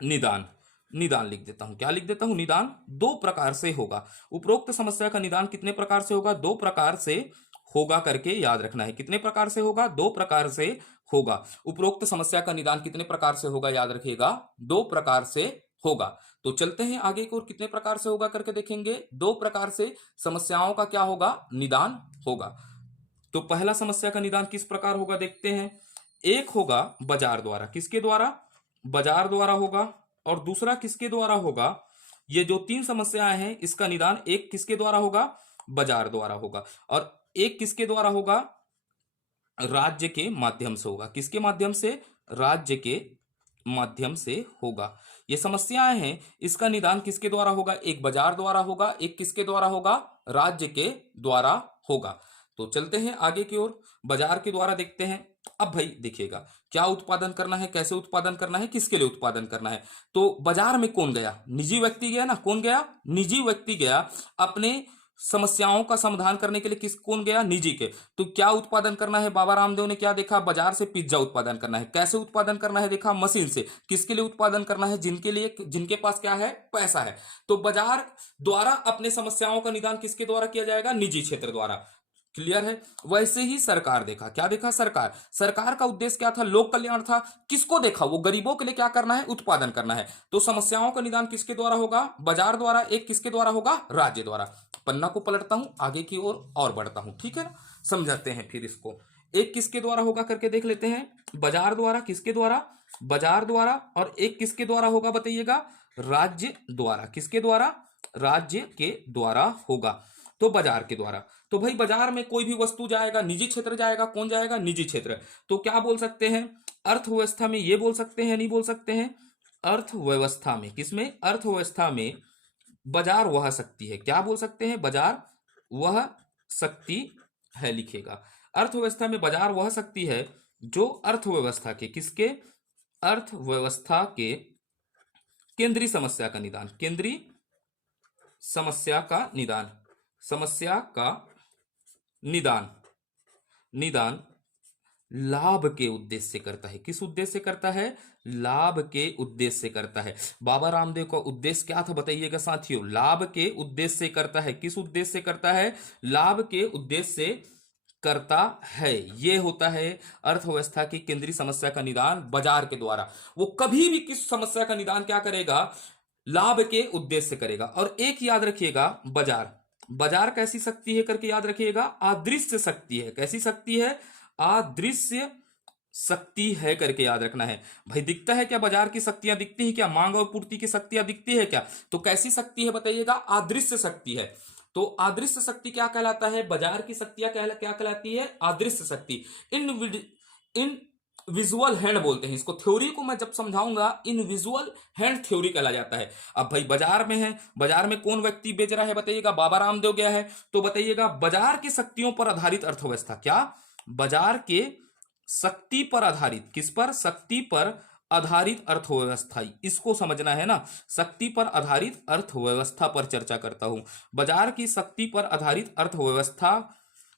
निदान। निदान लिख देता हूं, क्या लिख देता हूं, निदान दो प्रकार से होगा। उपरोक्त समस्या का निदान कितने प्रकार से होगा, दो प्रकार से होगा करके याद रखना है। कितने प्रकार से होगा, दो प्रकार से होगा। उपरोक्त समस्या का निदान कितने प्रकार से होगा याद रखिएगा, दो प्रकार से होगा। तो चलते हैं आगे की ओर, कितने प्रकार से होगा करके देखेंगे, दो प्रकार से समस्याओं का क्या होगा, निदान होगा। तो पहला समस्या का निदान किस प्रकार होगा देखते हैं। एक होगा बाजार द्वारा, किसके द्वारा, बाजार द्वारा होगा। और दूसरा किसके द्वारा होगा, ये जो तीन समस्याएं हैं इसका निदान एक किसके द्वारा होगा, बाजार द्वारा होगा। और एक किसके द्वारा होगा, राज्य के माध्यम से होगा। किसके माध्यम से, राज्य के माध्यम से होगा। ये समस्याएं हैं, इसका निदान किसके द्वारा होगा, एक बाजार द्वारा होगा, एक किसके द्वारा होगा, राज्य के द्वारा होगा। तो चलते हैं आगे की ओर, बाजार के द्वारा देखते हैं। अब भाई देखिएगा, क्या उत्पादन करना है, कैसे उत्पादन करना है, किसके लिए उत्पादन करना है। तो बाजार में कौन गया, निजी व्यक्ति गया ना, कौन गया, निजी व्यक्ति गया अपने समस्याओं का समाधान करने के लिए। किस कौन गया, निजी के। तो क्या उत्पादन करना है, बाबा रामदेव ने क्या देखा, बाजार से पिज्जा उत्पादन करना है। कैसे उत्पादन करना है देखा, मशीन से। किसके लिए उत्पादन करना है, जिनके लिए, जिनके पास क्या है, पैसा है। तो बाजार द्वारा अपने समस्याओं का निदान किसके द्वारा किया जाएगा, निजी क्षेत्र द्वारा। क्लियर है। वैसे ही सरकार देखा, क्या देखा, सरकार, सरकार का उद्देश्य क्या था, लोक कल्याण था। किसको देखा, वो गरीबों के लिए क्या करना है, उत्पादन करना है। तो समस्याओं का निदान किसके द्वारा होगा, बाजार द्वारा, एक किसके द्वारा होगा, राज्य द्वारा। पन्ना को पलटता हूं, आगे की ओर और बढ़ता हूं, ठीक है ना, समझाते हैं फिर इसको। एक किसके द्वारा होगा करके देख लेते हैं, बाजार द्वारा, किसके द्वारा, बाजार द्वारा। और एक किसके द्वारा होगा बताइएगा, राज्य द्वारा। किसके द्वारा, राज्य के द्वारा होगा। तो बाजार के द्वारा। तो भाई बाजार में कोई भी वस्तु जाएगा, निजी क्षेत्र जाएगा, कौन जाएगा, निजी क्षेत्र। तो क्या बोल सकते हैं, अर्थव्यवस्था में, ये बोल सकते हैं, नहीं बोल सकते हैं, अर्थव्यवस्था में, किसमें, अर्थव्यवस्था में बाजार वह शक्ति है। क्या बोल सकते हैं, बाजार वह शक्ति है, लिखेगा। अर्थव्यवस्था में बाजार वह शक्ति है जो अर्थव्यवस्था के, किसके, अर्थव्यवस्था के केंद्रीय समस्या का निदान, केंद्रीय समस्या का निदान, समस्या का निदान, निदान लाभ के उद्देश्य से करता है। किस उद्देश्य से करता है? लाभ के उद्देश्य से करता है। बाबा रामदेव का उद्देश्य क्या था बताइएगा साथियों? लाभ के उद्देश्य से करता है। किस उद्देश्य से करता है? लाभ के उद्देश्य से करता है। ये होता है अर्थव्यवस्था की केंद्रीय समस्या का निदान बाजार के द्वारा। वो कभी भी किस समस्या का निदान क्या करेगा? लाभ के उद्देश्य से करेगा। और एक याद रखिएगा, बाजार, बाजार कैसी शक्ति है करके याद रखिएगा, अदृश्य शक्ति है। कैसी शक्ति है? अदृश्य शक्ति है करके याद रखना है। भाई दिखता है क्या? बाजार की शक्तियां दिखती है क्या? मांग और पूर्ति की शक्तियां दिखती है क्या? तो कैसी शक्ति है बताइएगा? अदृश्य शक्ति है। तो अदृश्य शक्ति क्या कहलाता है? बाजार की शक्तियां क्या कहलाती है? अदृश्य शक्ति। इन विजुअल हैंड बोलते हैं इसको। थ्योरी को मैं जब समझाऊंगा, इन विजुअल हैंड थ्योरी कहला जाता है। अब भाई बाजार में है, बाजार में कौन व्यक्ति बेच रहा है बताइएगा? बाबा रामदेव गया है। तो बताइएगा बाजार की शक्तियों पर आधारित अर्थव्यवस्था। क्या? बाजार के शक्ति पर आधारित, किस पर? शक्ति पर आधारित अर्थव्यवस्था, इसको समझना है ना। शक्ति पर आधारित अर्थव्यवस्था पर चर्चा करता हूं। बाजार की शक्ति पर आधारित अर्थव्यवस्था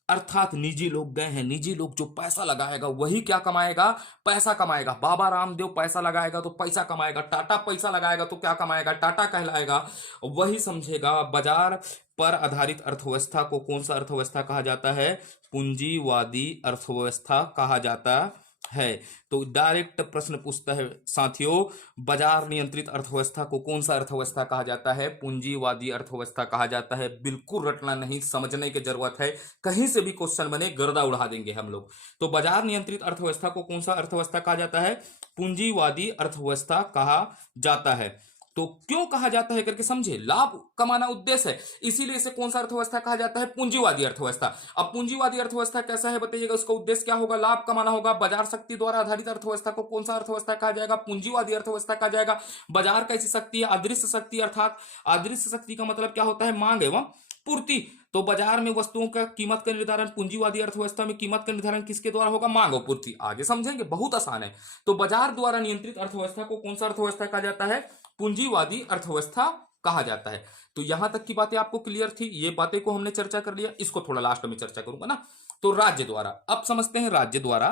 अर्थात निजी लोग गए हैं, निजी लोग जो पैसा लगाएगा वही क्या कमाएगा? पैसा कमाएगा। बाबा रामदेव पैसा लगाएगा तो पैसा कमाएगा, टाटा पैसा लगाएगा तो क्या कमाएगा? टाटा कहलाएगा। वही समझेगा। बाजार पर आधारित अर्थव्यवस्था को कौन सा अर्थव्यवस्था कहा जाता है? पूंजीवादी अर्थव्यवस्था कहा जाता है। तो डायरेक्ट प्रश्न पूछता है साथियों, बाजार नियंत्रित अर्थव्यवस्था को कौन सा अर्थव्यवस्था कहा जाता है? पूंजीवादी अर्थव्यवस्था कहा जाता है। बिल्कुल रटना नहीं, समझने की जरूरत है। कहीं से भी क्वेश्चन बने गर्दा उड़ा देंगे हम लोग। तो बाजार नियंत्रित अर्थव्यवस्था को कौन सा अर्थव्यवस्था कहा जाता है? पूंजीवादी अर्थव्यवस्था कहा जाता है। तो क्यों कहा जाता है करके समझे। लाभ कमाना उद्देश्य है, इसीलिए इसे कौन सा अर्थव्यवस्था कहा जाता है? पूंजीवादी अर्थव्यवस्था। अब पूंजीवादी अर्थव्यवस्था कैसा है बताइएगा? उसका उद्देश्य क्या होगा? लाभ कमाना होगा। बाजार शक्ति द्वारा आधारित अर्थव्यवस्था को कौन सा अर्थव्यवस्था कहा जाएगा? पूंजीवादी अर्थव्यवस्था कहा जाएगा। बाजार कैसी शक्ति है? अदृश्य शक्ति। अर्थात अदृश्य शक्ति का मतलब क्या होता है? मांग एवं पूर्ति। तो बाजार में वस्तुओं का कीमत का निर्धारण, पूंजीवादी अर्थव्यवस्था में कीमत का निर्धारण किसके द्वारा होगा? मांग और पूर्ति। आगे समझेंगे, बहुत आसान है। तो बाजार द्वारा नियंत्रित अर्थव्यवस्था को कौन सा अर्थव्यवस्था कहा जाता है? पूंजीवादी अर्थव्यवस्था कहा जाता है। तो यहां तक की बातें आपको क्लियर थी। ये बातें को हमने चर्चा कर लिया, इसको थोड़ा लास्ट में चर्चा करूंगा ना। तो राज्य द्वारा, अब समझते हैं राज्य द्वारा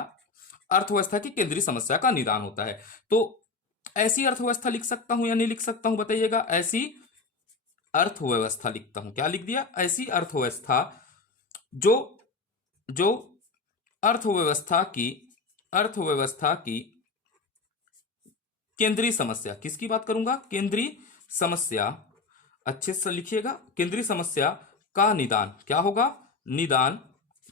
अर्थव्यवस्था की केंद्रीय समस्या का निदान होता है। तो ऐसी अर्थव्यवस्था लिख सकता हूं या नहीं लिख सकता हूं बताइएगा? ऐसी अर्थव्यवस्था लिखता हूं। क्या लिख दिया? ऐसी अर्थव्यवस्था जो जो अर्थव्यवस्था की केंद्रीय समस्या, किसकी बात करूंगा? केंद्रीय समस्या। अच्छे से लिखिएगा। केंद्रीय समस्या का निदान क्या होगा? निदान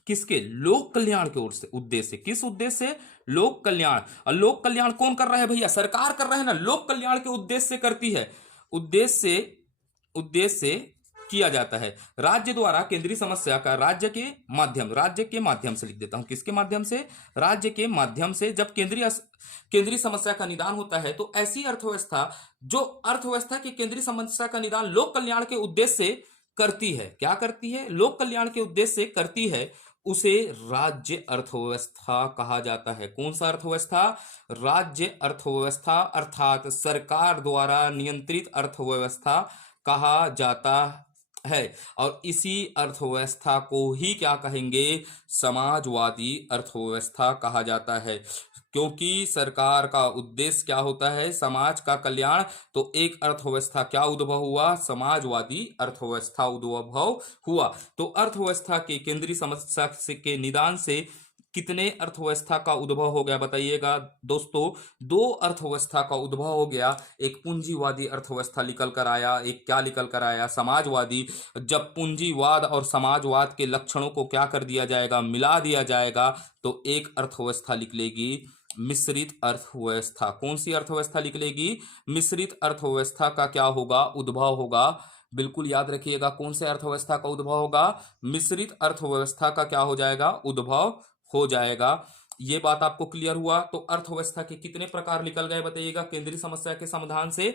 किसके? लोक कल्याण के उद्देश्य से। किस उद्देश्य से? लोक कल्याण। और लोक कल्याण कौन कर रहा है भैया? सरकार कर रहा है ना। लोक कल्याण के उद्देश्य से करती है। उद्देश्य से किया जाता है। राज्य द्वारा केंद्रीय समस्या का राज्य के माध्यम से लिख देता हूं। किसके माध्यम से? राज्य के माध्यम से। जब केंद्रीय समस्या का निदान होता है तो ऐसी अर्थव्यवस्था, जो अर्थव्यवस्था की केंद्रीय समस्या का निदान लोक कल्याण के उद्देश्य से करती है। क्या करती है? लोक कल्याण के उद्देश्य से करती है, उसे राज्य अर्थव्यवस्था कहा जाता है। कौन सा अर्थव्यवस्था? राज्य अर्थव्यवस्था अर्थात सरकार द्वारा नियंत्रित अर्थव्यवस्था कहा जाता है। और इसी अर्थव्यवस्था को ही क्या कहेंगे? समाजवादी अर्थव्यवस्था कहा जाता है। क्योंकि सरकार का उद्देश्य क्या होता है? समाज का कल्याण। तो एक अर्थव्यवस्था क्या उद्भव हुआ? समाजवादी अर्थव्यवस्था उद्भव हुआ। तो अर्थव्यवस्था के केंद्रीय समस्या के निदान से कितने अर्थव्यवस्था का उद्भव हो गया बताइएगा दोस्तों? दो अर्थव्यवस्था का उद्भव हो गया। एक पूंजीवादी अर्थव्यवस्था निकल कर आया, एक क्या निकल कर आया? समाजवादी। जब पूंजीवाद और समाजवाद के लक्षणों को क्या कर दिया जाएगा? मिला दिया जाएगा, तो एक अर्थव्यवस्था निकलेगी मिश्रित अर्थव्यवस्था। कौन सी अर्थव्यवस्था निकलेगी? मिश्रित अर्थव्यवस्था का क्या होगा? उद्भव होगा। बिल्कुल याद रखिएगा, कौन से अर्थव्यवस्था का उद्भव होगा? मिश्रित अर्थव्यवस्था का क्या हो जाएगा? उद्भव हो जाएगा। ये बात आपको क्लियर हुआ। तो अर्थव्यवस्था के कितने प्रकार निकल गए बताइएगा केंद्रीय समस्या के समाधान से?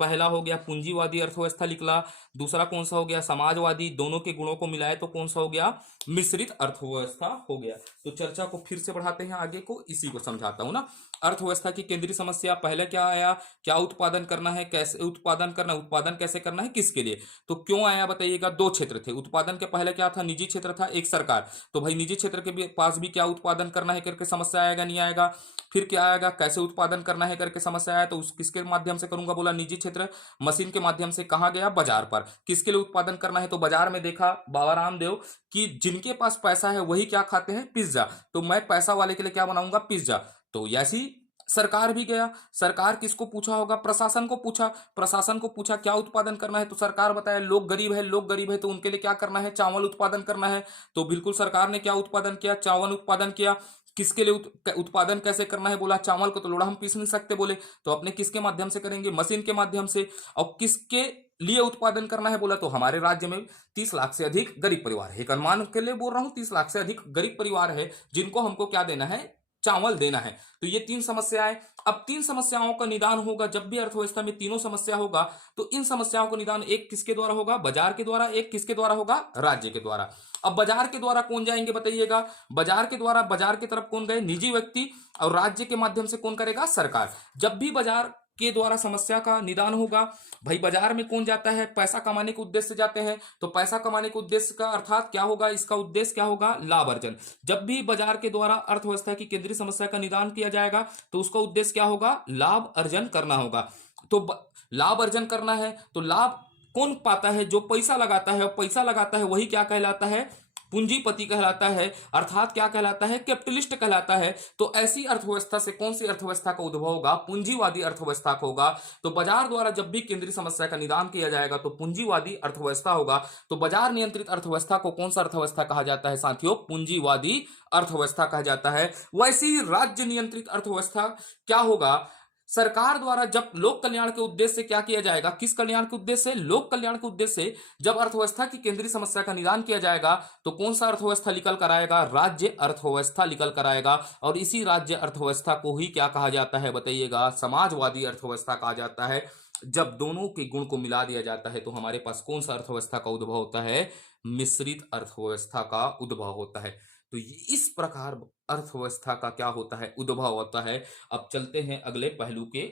पहला हो गया पूंजीवादी अर्थव्यवस्था निकला। दूसरा कौन सा हो गया? समाजवादी। दोनों के गुणों को मिलाए तो कौन सा हो गया? मिश्रित अर्थव्यवस्था हो गया। तो चर्चा को फिर से बढ़ाते हैं आगे को, इसी को समझाता हूं ना। अर्थव्यवस्था की केंद्रीय समस्या पहले क्या आया, क्या उत्पादन करना है, कैसे उत्पादन करना, उत्पादन कैसे करना है, किसके लिए। तो क्यों आया बताइएगा, दो क्षेत्र थे उत्पादन के, पहले क्या था, निजी क्षेत्र था, एक सरकार। तो भाई निजी क्षेत्र के पास भी क्या उत्पादन करना है करके समस्या आएगा, नहीं आएगा। फिर क्या आएगा, कैसे उत्पादन करना है करके समस्या आया, तो उस किसके माध्यम से करूंगा, बोला निजी क्षेत्र, मशीन के माध्यम से। कहाँ गया, बाजार पर। किसके लिए उत्पादन करना है, तो बाजार में देखा बाबा रामदेव कि जिनके पास पैसा है वही क्या खाते हैं, पिज्जा। तो मैं पैसा वाले के लिए क्या बनाऊंगा, पिज्जा। तो ऐसी सरकार भी गया। सरकार किसको पूछा होगा, प्रशासन को पूछा। प्रशासन को पूछा क्या उत्पादन करना है, तो सरकार बताया लोग गरीब है, लोग गरीब है तो उनके लिए क्या करना है, चावल उत्पादन करना है। तो बिल्कुल सरकार ने क्या उत्पादन किया, चावल उत्पादन किया। किसके लिए उत्पादन कैसे करना है, बोला चावल को तो लोड़ा हम पीस नहीं सकते, बोले तो अपने किसके माध्यम से करेंगे, मशीन के माध्यम से। और किसके लिए उत्पादन करना है, बोला तो हमारे राज्य में 30 लाख से अधिक गरीब परिवार है, एक अनुमान के लिए बोल रहा हूं, 30 लाख से अधिक गरीब परिवार है जिनको हमको क्या देना है, चावल देना है। तो ये तीन समस्याएं। अब तीन समस्याओं का निदान होगा, जब भी अर्थव्यवस्था में तीनों समस्या होगा तो इन समस्याओं का निदान एक किसके द्वारा होगा, बाजार के द्वारा, एक किसके द्वारा होगा, राज्य के द्वारा। अब बाजार के द्वारा कौन जाएंगे बताइएगा, बाजार के द्वारा, बाजार की तरफ कौन गए, निजी व्यक्ति। और राज्य के माध्यम से कौन करेगा, सरकार। जब भी बाजार के द्वारा समस्या का निदान होगा, भाई बाजार में कौन जाता है, पैसा कमाने के उद्देश्य से जाते हैं। तो पैसा कमाने के उद्देश्य का अर्थात क्या होगा, इसका उद्देश्य क्या होगा, लाभ अर्जन। जब भी बाजार के द्वारा अर्थव्यवस्था की केंद्रीय समस्या का निदान किया जाएगा तो उसका उद्देश्य क्या होगा, लाभ अर्जन करना होगा। तो लाभ अर्जन करना है तो लाभ कौन पाता है, जो पैसा लगाता है, और पैसा लगाता है वही क्या कहलाता है, पूंजीपति कहलाता है, अर्थात क्या कहलाता है, कैपिटलिस्ट कहलाता है। तो ऐसी अर्थव्यवस्था से कौन सी अर्थव्यवस्था का उद्भव होगा, पूंजीवादी अर्थव्यवस्था का होगा। तो बाजार द्वारा जब भी केंद्रीय समस्या का निदान किया जाएगा तो पूंजीवादी अर्थव्यवस्था होगा। तो बाजार नियंत्रित अर्थव्यवस्था को कौन सा अर्थव्यवस्था कहा जाता है साथियों, पूंजीवादी अर्थव्यवस्था कहा जाता है। वैसी राज्य नियंत्रित अर्थव्यवस्था क्या होगा, सरकार द्वारा जब लोक कल्याण के उद्देश्य से क्या किया जाएगा, किस कल्याण के उद्देश्य से, लोक कल्याण के उद्देश्य से जब अर्थव्यवस्था की केंद्रीय समस्या का निदान किया जाएगा तो कौन सा अर्थव्यवस्था निकल कर आएगा, राज्य अर्थव्यवस्था निकल कर आएगा। और इसी राज्य अर्थव्यवस्था को ही क्या कहा जाता है बताइएगा, समाजवादी अर्थव्यवस्था कहा जाता है। जब दोनों के गुण को मिला दिया जाता है तो हमारे पास कौन सा अर्थव्यवस्था का उद्भव होता है, मिश्रित अर्थव्यवस्था का उद्भव होता है। तो इस प्रकार अर्थव्यवस्था का क्या होता है, उद्भव होता है। अब चलते हैं अगले पहलू के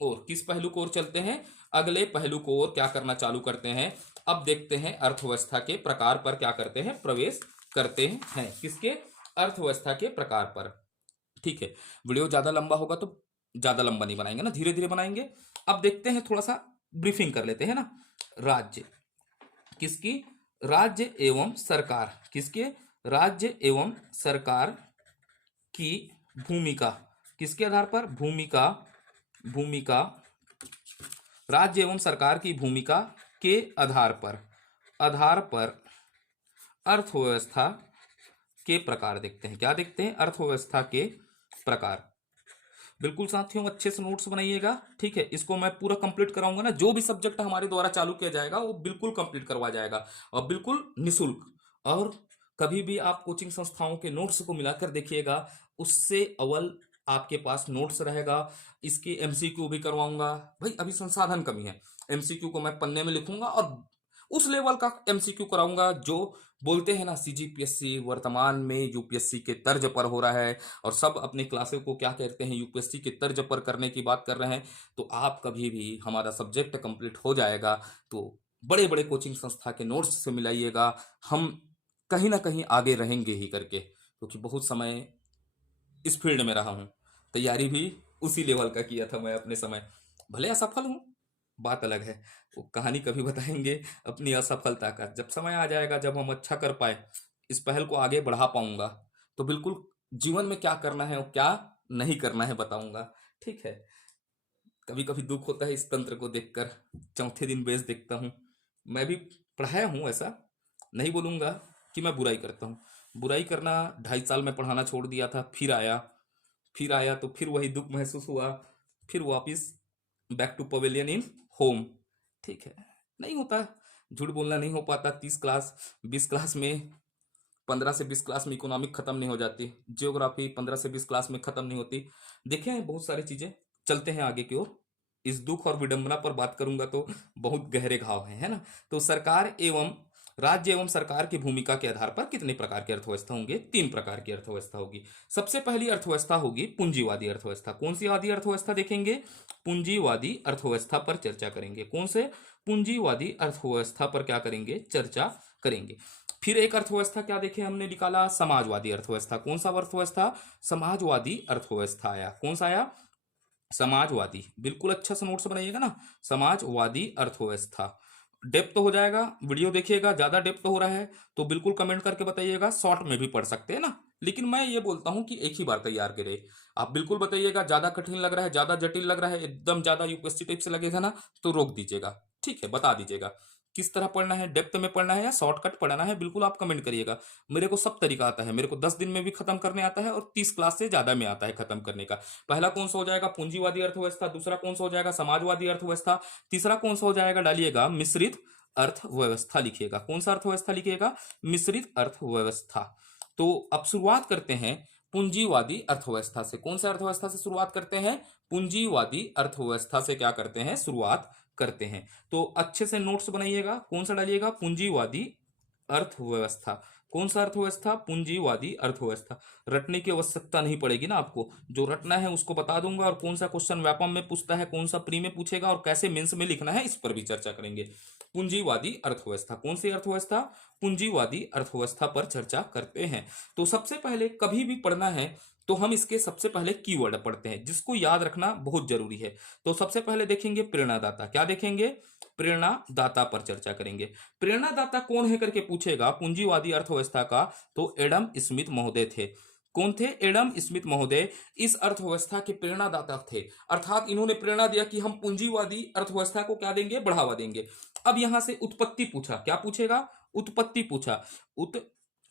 ओर, किस पहलू को ओर चलते हैं, अगले पहलू को ओर क्या करना चालू करते हैं। अब देखते हैं अर्थव्यवस्था के प्रकार पर क्या करते हैं, प्रवेश करते हैं, किसके, अर्थव्यवस्था के प्रकार पर। ठीक है, वीडियो ज्यादा लंबा होगा तो ज्यादा लंबा नहीं बनाएंगे ना, धीरे धीरे बनाएंगे। अब देखते हैं, थोड़ा सा ब्रीफिंग कर लेते हैं ना। राज्य किसकी, राज्य एवं सरकार, किसके, राज्य एवं सरकार की भूमिका, किसके आधार पर, भूमिका, भूमिका, राज्य एवं सरकार की भूमिका के आधार पर, आधार पर अर्थव्यवस्था के प्रकार देखते हैं। क्या देखते हैं, अर्थव्यवस्था के प्रकार। बिल्कुल साथियों अच्छे से नोट्स बनाइएगा, ठीक है। इसको मैं पूरा कंप्लीट कराऊंगा ना, जो भी सब्जेक्ट हमारे द्वारा चालू किया जाएगा वो बिल्कुल कंप्लीट करवा जाएगा और बिल्कुल निःशुल्क। और कभी भी आप कोचिंग संस्थाओं के नोट्स को मिलाकर देखिएगा, उससे अव्वल आपके पास नोट्स रहेगा। इसके एमसीक्यू भी करवाऊंगा, भाई अभी संसाधन कमी है, एमसीक्यू को मैं पन्ने में लिखूंगा और उस लेवल का एमसीक्यू कराऊंगा जो बोलते हैं ना, सीजीपीएससी वर्तमान में यूपीएससी के तर्ज पर हो रहा है और सब अपने क्लासे को क्या कहते हैं, यूपीएससी के तर्ज पर करने की बात कर रहे हैं। तो आप कभी भी हमारा सब्जेक्ट कंप्लीट हो जाएगा तो बड़े बड़े कोचिंग संस्था के नोट्स से मिलाइएगा, हम कहीं ना कहीं आगे रहेंगे ही करके, क्योंकि बहुत समय इस फील्ड में रहा हूँ, तैयारी भी उसी लेवल का किया था मैं अपने समय। भले असफल हूँ, बात अलग है, वो कहानी कभी बताएंगे अपनी असफलता का, जब समय आ जाएगा, जब हम अच्छा कर पाए, इस पहल को आगे बढ़ा पाऊंगा तो बिल्कुल जीवन में क्या करना है और क्या नहीं करना है बताऊंगा, ठीक है। कभी कभी दुख होता है इस तंत्र को देखकर, चौथे दिन बेस देखता हूँ। मैं भी पढ़ाया हूँ, ऐसा नहीं बोलूंगा कि मैं बुराई करता हूँ, बुराई करना 2.5 साल में पढ़ाना छोड़ दिया था, फिर आया तो फिर वही दुख महसूस हुआ, फिर वापिस back to pavilion in home, ठीक है। नहीं होता, झूठ बोलना नहीं हो पाता। 30 क्लास 20 क्लास में, 15 से 20 क्लास में इकोनॉमिक खत्म नहीं हो जाती, जियोग्राफी 15 से 20 क्लास में खत्म नहीं होती। देखे हैं बहुत सारी चीजें। चलते हैं आगे की ओर। इस दुख और विडंबना पर बात करूंगा तो बहुत गहरे घाव है ना। तो सरकार एवं राज्य एवं सरकार की भूमिका के आधार पर कितने प्रकार की अर्थव्यवस्था होंगे? 3 प्रकार की अर्थव्यवस्था होगी। सबसे पहली अर्थव्यवस्था होगी पूंजीवादी अर्थव्यवस्था। कौन सी वादी अर्थव्यवस्था देखेंगे? पूंजीवादी अर्थव्यवस्था पर चर्चा करेंगे। कौन से? पूंजीवादी अर्थव्यवस्था पर क्या करेंगे? चर्चा करेंगे। फिर एक अर्थव्यवस्था क्या देखे हमने निकाला? समाजवादी अर्थव्यवस्था। कौन सा अर्थव्यवस्था? समाजवादी अर्थव्यवस्था आया। कौन सा आया? समाजवादी। बिल्कुल अच्छा से नोट्स बनाइएगा ना। समाजवादी अर्थव्यवस्था। डेप्थ तो हो जाएगा, वीडियो देखिएगा, ज्यादा डेप्थ हो रहा है तो बिल्कुल कमेंट करके बताइएगा, शॉर्ट में भी पढ़ सकते हैं ना। लेकिन मैं ये बोलता हूं कि एक ही बार तैयार करें। आप बिल्कुल बताइएगा, ज्यादा कठिन लग रहा है, ज्यादा जटिल लग रहा है, एकदम ज्यादा यूपीएससी टाइप से लगेगा ना, तो रोक दीजिएगा। ठीक है, बता दीजिएगा किस तरह पढ़ना है, डेप्थ में पढ़ना है या शॉर्टकट पढ़ना है, बिल्कुल आप कमेंट करिएगा। मेरे को सब तरीका आता है, मेरे को 10 दिन में भी खत्म करने आता है और 30 क्लास से ज्यादा में आता है खत्म करने का। पहला कौन सा हो जाएगा? पूंजीवादी अर्थव्यवस्था। दूसरा कौन सा हो जाएगा? समाजवादी अर्थव्यवस्था। तीसरा कौन सा हो जाएगा? डालिएगा मिश्रित अर्थव्यवस्था लिखिएगा। कौन सा अर्थव्यवस्था लिखिएगा? मिश्रित अर्थव्यवस्था। तो अब शुरुआत करते हैं पूंजीवादी अर्थव्यवस्था से। कौन सा अर्थव्यवस्था से शुरुआत करते हैं? पूंजीवादी अर्थव्यवस्था से क्या करते हैं? शुरुआत करते हैं। तो अच्छे से नोट्स बनाइएगा। कौन सा डालिएगा? पूंजीवादी अर्थव्यवस्था। कौन सा अर्थव्यवस्था? पूंजीवादी अर्थव्यवस्था। रटने की आवश्यकता नहीं पड़ेगी ना आपको, जो रटना है उसको बता दूंगा, और कौन सा क्वेश्चन व्यापम में पूछता है, कौन सा प्री में पूछेगा और कैसे मेंस में लिखना है, इस पर भी चर्चा करेंगे। पूंजीवादी अर्थव्यवस्था। कौन सी अर्थव्यवस्था? पूंजीवादी अर्थव्यवस्था पर चर्चा करते हैं। तो सबसे पहले कभी भी पढ़ना है तो हम इसके सबसे पहले कीवर्ड पढ़ते हैं, जिसको याद रखना बहुत जरूरी है। तो सबसे पहले देखेंगे प्रेरणादाता। क्या देखेंगे? प्रेरणादाता पर चर्चा करेंगे। प्रेरणादाता कौन है करके पूछेगा पूंजीवादी अर्थव्यवस्था का, तो एडम स्मिथ महोदय थे। कौन थे? एडम स्मिथ महोदय इस अर्थव्यवस्था के प्रेरणादाता थे। अर्थात इन्होंने प्रेरणा दिया कि हम पूंजीवादी अर्थव्यवस्था को क्या देंगे? बढ़ावा देंगे। अब यहां से उत्पत्ति पूछा। क्या पूछेगा? उत्पत्ति पूछा।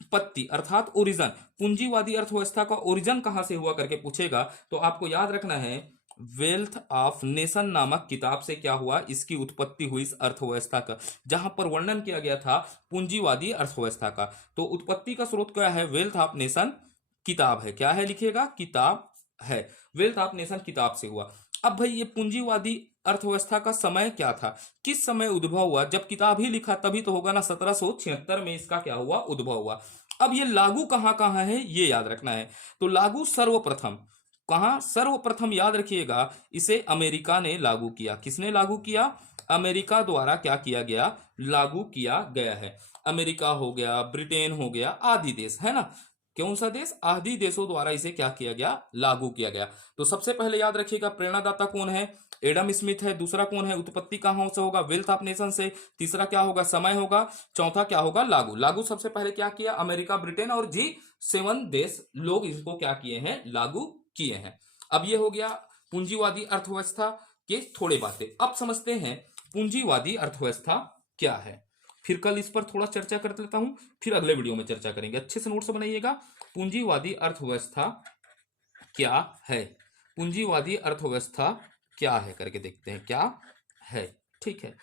उत्पत्ति अर्थात ओरिजन, पूंजीवादी अर्थव्यवस्था का ओरिजन कहां से हुआ करके पूछेगा, तो आपको याद रखना है वेल्थ ऑफ नेशन नामक किताब से क्या हुआ? इसकी उत्पत्ति हुई इस अर्थव्यवस्था का, जहां पर वर्णन किया गया था पूंजीवादी अर्थव्यवस्था का। तो उत्पत्ति का स्रोत क्या है? वेल्थ ऑफ नेशन किताब है। क्या है? लिखिएगा, किताब है। वेल्थ ऑफ नेशन किताब से हुआ। अब भाई ये पूंजीवादी अर्थव्यवस्था का समय क्या था? किस समय उद्भव हुआ? जब किताब ही लिखा तभी तो होगा ना, 1776 में इसका क्या हुआ? उद्भव हुआ। अब ये लागू कहां कहां है ये याद रखना है। तो लागू सर्वप्रथम कहां? सर्वप्रथम याद रखिएगा, इसे अमेरिका ने लागू किया। किसने लागू किया? अमेरिका द्वारा क्या किया गया? लागू किया गया है। अमेरिका हो गया, ब्रिटेन हो गया, आदि देश है ना। कौन सा देश? आदि देशों द्वारा इसे क्या किया गया? लागू किया गया। तो सबसे पहले याद रखिएगा प्रेरणादाता कौन है? एडम स्मिथ है। दूसरा कौन है? उत्पत्ति कहां से होगा? वेल्थ ऑफ नेशन से। तीसरा क्या होगा? समय होगा। चौथा क्या होगा? लागू। लागू सबसे पहले क्या किया? अमेरिका, ब्रिटेन और G7 देश लोग इसको क्या किए हैं? लागू किए हैं। अब ये हो गया पूंजीवादी अर्थव्यवस्था के थोड़े बातें। अब समझते हैं पूंजीवादी अर्थव्यवस्था क्या है। फिर कल इस पर थोड़ा चर्चा कर लेता हूं, फिर अगले वीडियो में चर्चा करेंगे। अच्छे से नोट्स बनाइएगा। पूंजीवादी अर्थव्यवस्था क्या है? पूंजीवादी अर्थव्यवस्था क्या है करके देखते हैं क्या है। ठीक है,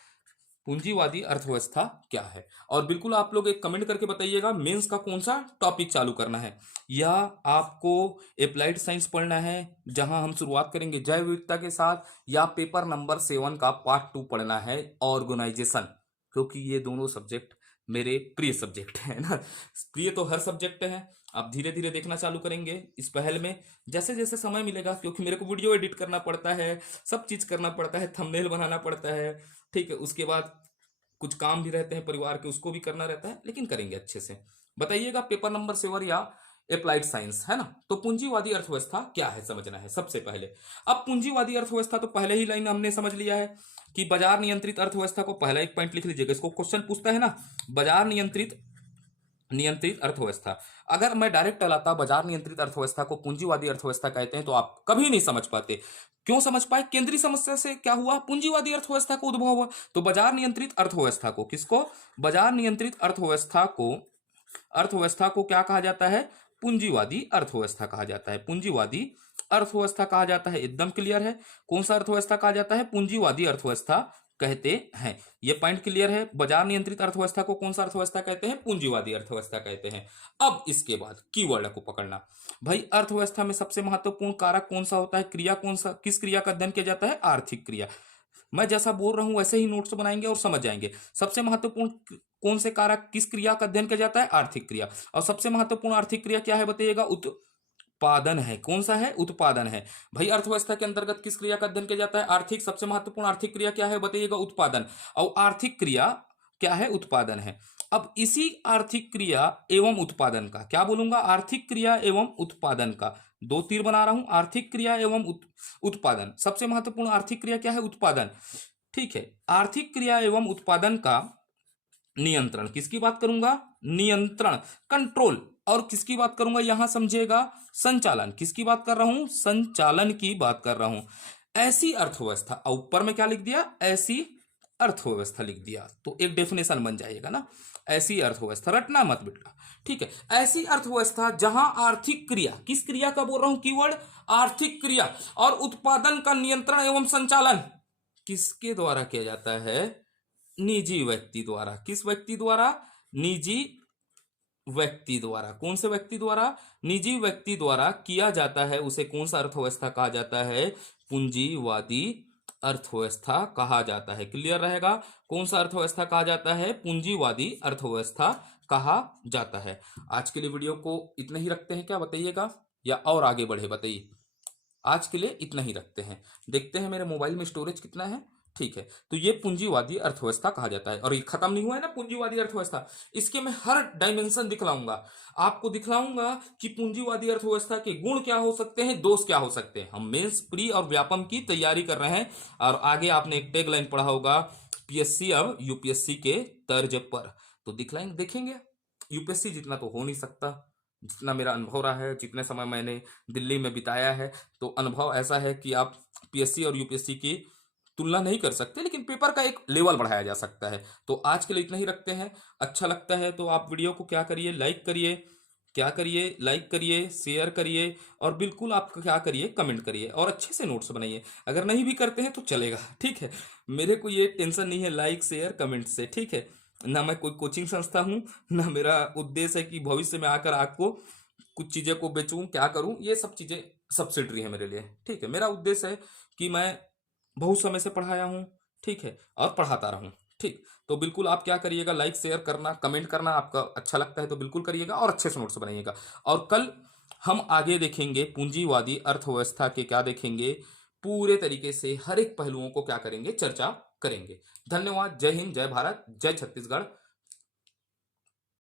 पूंजीवादी अर्थव्यवस्था क्या है। और बिल्कुल आप लोग एक कमेंट करके बताइएगा मेंस का कौन सा टॉपिक चालू करना है, या आपको अप्लाइड साइंस पढ़ना है जहां हम शुरुआत करेंगे जैव विविधता के साथ, या पेपर नंबर 7 का पार्ट 2 पढ़ना है ऑर्गेनाइजेशन। क्योंकि ये दोनों सब्जेक्ट मेरे प्रिय सब्जेक्ट है ना। प्रिय तो हर सब्जेक्ट है। आप धीरे धीरे देखना चालू करेंगे इस पहल में, जैसे जैसे समय मिलेगा, क्योंकि मेरे को वीडियो एडिट करना पड़ता है, सब चीज करना पड़ता है, थंबनेल बनाना पड़ता है। ठीक है, उसके बाद कुछ काम भी रहते हैं परिवार के, उसको भी करना रहता है, लेकिन करेंगे अच्छे से। बताइएगा पेपर नंबर 7 या अप्लाइड साइंस, है ना। तो पूंजीवादी अर्थव्यवस्था क्या है समझना है सबसे पहले। अब पूंजीवादी अर्थव्यवस्था तो पहले ही लाइन हमने समझ लिया है कि बाजार नियंत्रित अर्थव्यवस्था को पहला एक पॉइंट लिख लीजिएगा। इसको क्वेश्चन पूछता है ना, बाजार नियंत्रित अर्थव्यवस्था। अगर मैं डायरेक्ट लाता बाजार नियंत्रित अर्थव्यवस्था को पूंजीवादी अर्थव्यवस्था कहते हैं, तो आप कभी नहीं समझ पाते। क्यों समझ पाए? केंद्रीय समस्या से क्या हुआ? पूंजीवादी अर्थव्यवस्था को उद्भव हुआ। तो बाजार नियंत्रित अर्थव्यवस्था को, किसको? बाजार नियंत्रित अर्थव्यवस्था को क्या कहा जाता है? पूंजीवादी अर्थव्यवस्था कहा जाता है। पूंजीवादी अर्थव्यवस्था कहा जाता है, एकदम क्लियर है। कौन सा अर्थव्यवस्था कहा जाता है? पूंजीवादी अर्थव्यवस्था कहते हैं। ये पॉइंट क्लियर है। बाजार नियंत्रित अर्थव्यवस्था को कौन सा अर्थव्यवस्था कहते हैं? पूंजीवादी अर्थव्यवस्था कहते हैं। अब इसके बाद कीवर्ड को पकड़ना। भाई अर्थव्यवस्था में सबसे महत्वपूर्ण कारक कौन सा होता है? क्रिया कौन सा? किस क्रिया का अध्ययन किया जाता है? आर्थिक क्रिया। मैं जैसा बोल रहा हूं वैसे ही नोट्स बनाएंगे और समझ जाएंगे। सबसे महत्वपूर्ण कौन से कारक किस क्रिया का अध्ययन किया जाता है? आर्थिक क्रिया। और सबसे महत्वपूर्ण आर्थिक क्रिया क्या है बताइएगा? उत्पादन है। कौन सा है? उत्पादन है। भाई अर्थव्यवस्था के अंतर्गत किस क्रिया का अध्ययन किया जाता है? आर्थिक। सबसे महत्वपूर्ण आर्थिक क्रिया क्या है बताइएगा? उत्पादन। और आर्थिक क्रिया क्या है? उत्पादन है। अब इसी आर्थिक क्रिया एवं उत्पादन का क्या बोलूंगा? आर्थिक क्रिया एवं उत्पादन का दो तीर बना रहा हूं। आर्थिक क्रिया एवं उत्पादन। सबसे महत्वपूर्ण आर्थिक क्रिया क्या है? उत्पादन। ठीक है। आर्थिक क्रिया एवं उत्पादन का नियंत्रण, किसकी बात करूंगा? नियंत्रण, कंट्रोल। और किसकी बात करूंगा यहां समझिएगा? संचालन। किसकी बात कर रहा हूं? संचालन की बात कर रहा हूं। ऐसी अर्थव्यवस्था, और ऊपर में क्या लिख दिया? ऐसी अर्थव्यवस्था लिख दिया, तो एक डेफिनेशन बन जाएगा ना। ऐसी अर्थव्यवस्था, रटना मत बेटा, ठीक है। ऐसी अर्थव्यवस्था जहां आर्थिक क्रिया, किस क्रिया का बोल रहा हूं? कीवर्ड आर्थिक क्रिया, और उत्पादन का नियंत्रण एवं संचालन किसके द्वारा किया जाता है? निजी व्यक्ति द्वारा। किस व्यक्ति द्वारा? निजी व्यक्ति द्वारा। कौन से व्यक्ति द्वारा? निजी व्यक्ति द्वारा किया जाता है। उसे कौन सा अर्थव्यवस्था कहा जाता है? पूंजीवादी अर्थव्यवस्था कहा जाता है। क्लियर रहेगा? कौन सा अर्थव्यवस्था कहा जाता है? पूंजीवादी अर्थव्यवस्था कहा जाता है। आज के लिए वीडियो को इतना ही रखते हैं क्या बताइएगा, या और आगे बढ़े? बताइए। आज के लिए इतना ही रखते हैं। देखते हैं मेरे मोबाइल में स्टोरेज कितना है। ठीक है, तो ये पूंजीवादी अर्थव्यवस्था कहा जाता है। और ये खत्म नहीं हुआ है ना पूंजीवादी अर्थव्यवस्था, इसके मैं हर डायमेंशन दिखलाऊंगा आपको। दिखलाऊंगा कि पूंजीवादी अर्थव्यवस्था के गुण क्या हो सकते हैं, दोष क्या हो सकते हैं। हम मेंस, प्री और व्यापम की तैयारी कर रहे हैं। और आगे आपने एक टैग लाइन पढ़ा होगा, पीएससी अब यूपीएससी के तर्ज पर। तो दिखलाएंगे, देखेंगे। यूपीएससी जितना तो हो नहीं सकता, जितना मेरा अनुभव रहा है, जितने समय मैंने दिल्ली में बिताया है, तो अनुभव ऐसा है कि आप पीएससी और यूपीएससी की तुलना नहीं कर सकते, लेकिन पेपर का एक लेवल बढ़ाया जा सकता है। तो आज के लिए इतना ही रखते हैं। अच्छा लगता है तो आप वीडियो को क्या करिए? लाइक करिए। क्या करिए? लाइक करिए, शेयर करिए, और बिल्कुल आप क्या करिए? कमेंट करिए, और अच्छे से नोट्स बनाइए। अगर नहीं भी करते हैं तो चलेगा, ठीक है। मेरे को ये टेंशन नहीं है लाइक शेयर कमेंट से, ठीक है। ना मैं कोई कोचिंग संस्था हूँ, ना मेरा उद्देश्य है कि भविष्य में आकर आपको कुछ चीज़ें को बेचूं, क्या करूं। ये सब चीज़ें सब्सिडरी है मेरे लिए, ठीक है। मेरा उद्देश्य है कि मैं बहुत समय से पढ़ाया हूँ, ठीक है, और पढ़ाता रहूँ, ठीक। तो बिल्कुल आप क्या करिएगा? लाइक शेयर करना, कमेंट करना। आपका अच्छा लगता है तो बिल्कुल करिएगा, और अच्छे से नोट्स बनाइएगा। और कल हम आगे देखेंगे पूंजीवादी अर्थव्यवस्था के, क्या देखेंगे? पूरे तरीके से हर एक पहलुओं को क्या करेंगे? चर्चा करेंगे। धन्यवाद। जय हिंद, जय भारत, जय छत्तीसगढ़।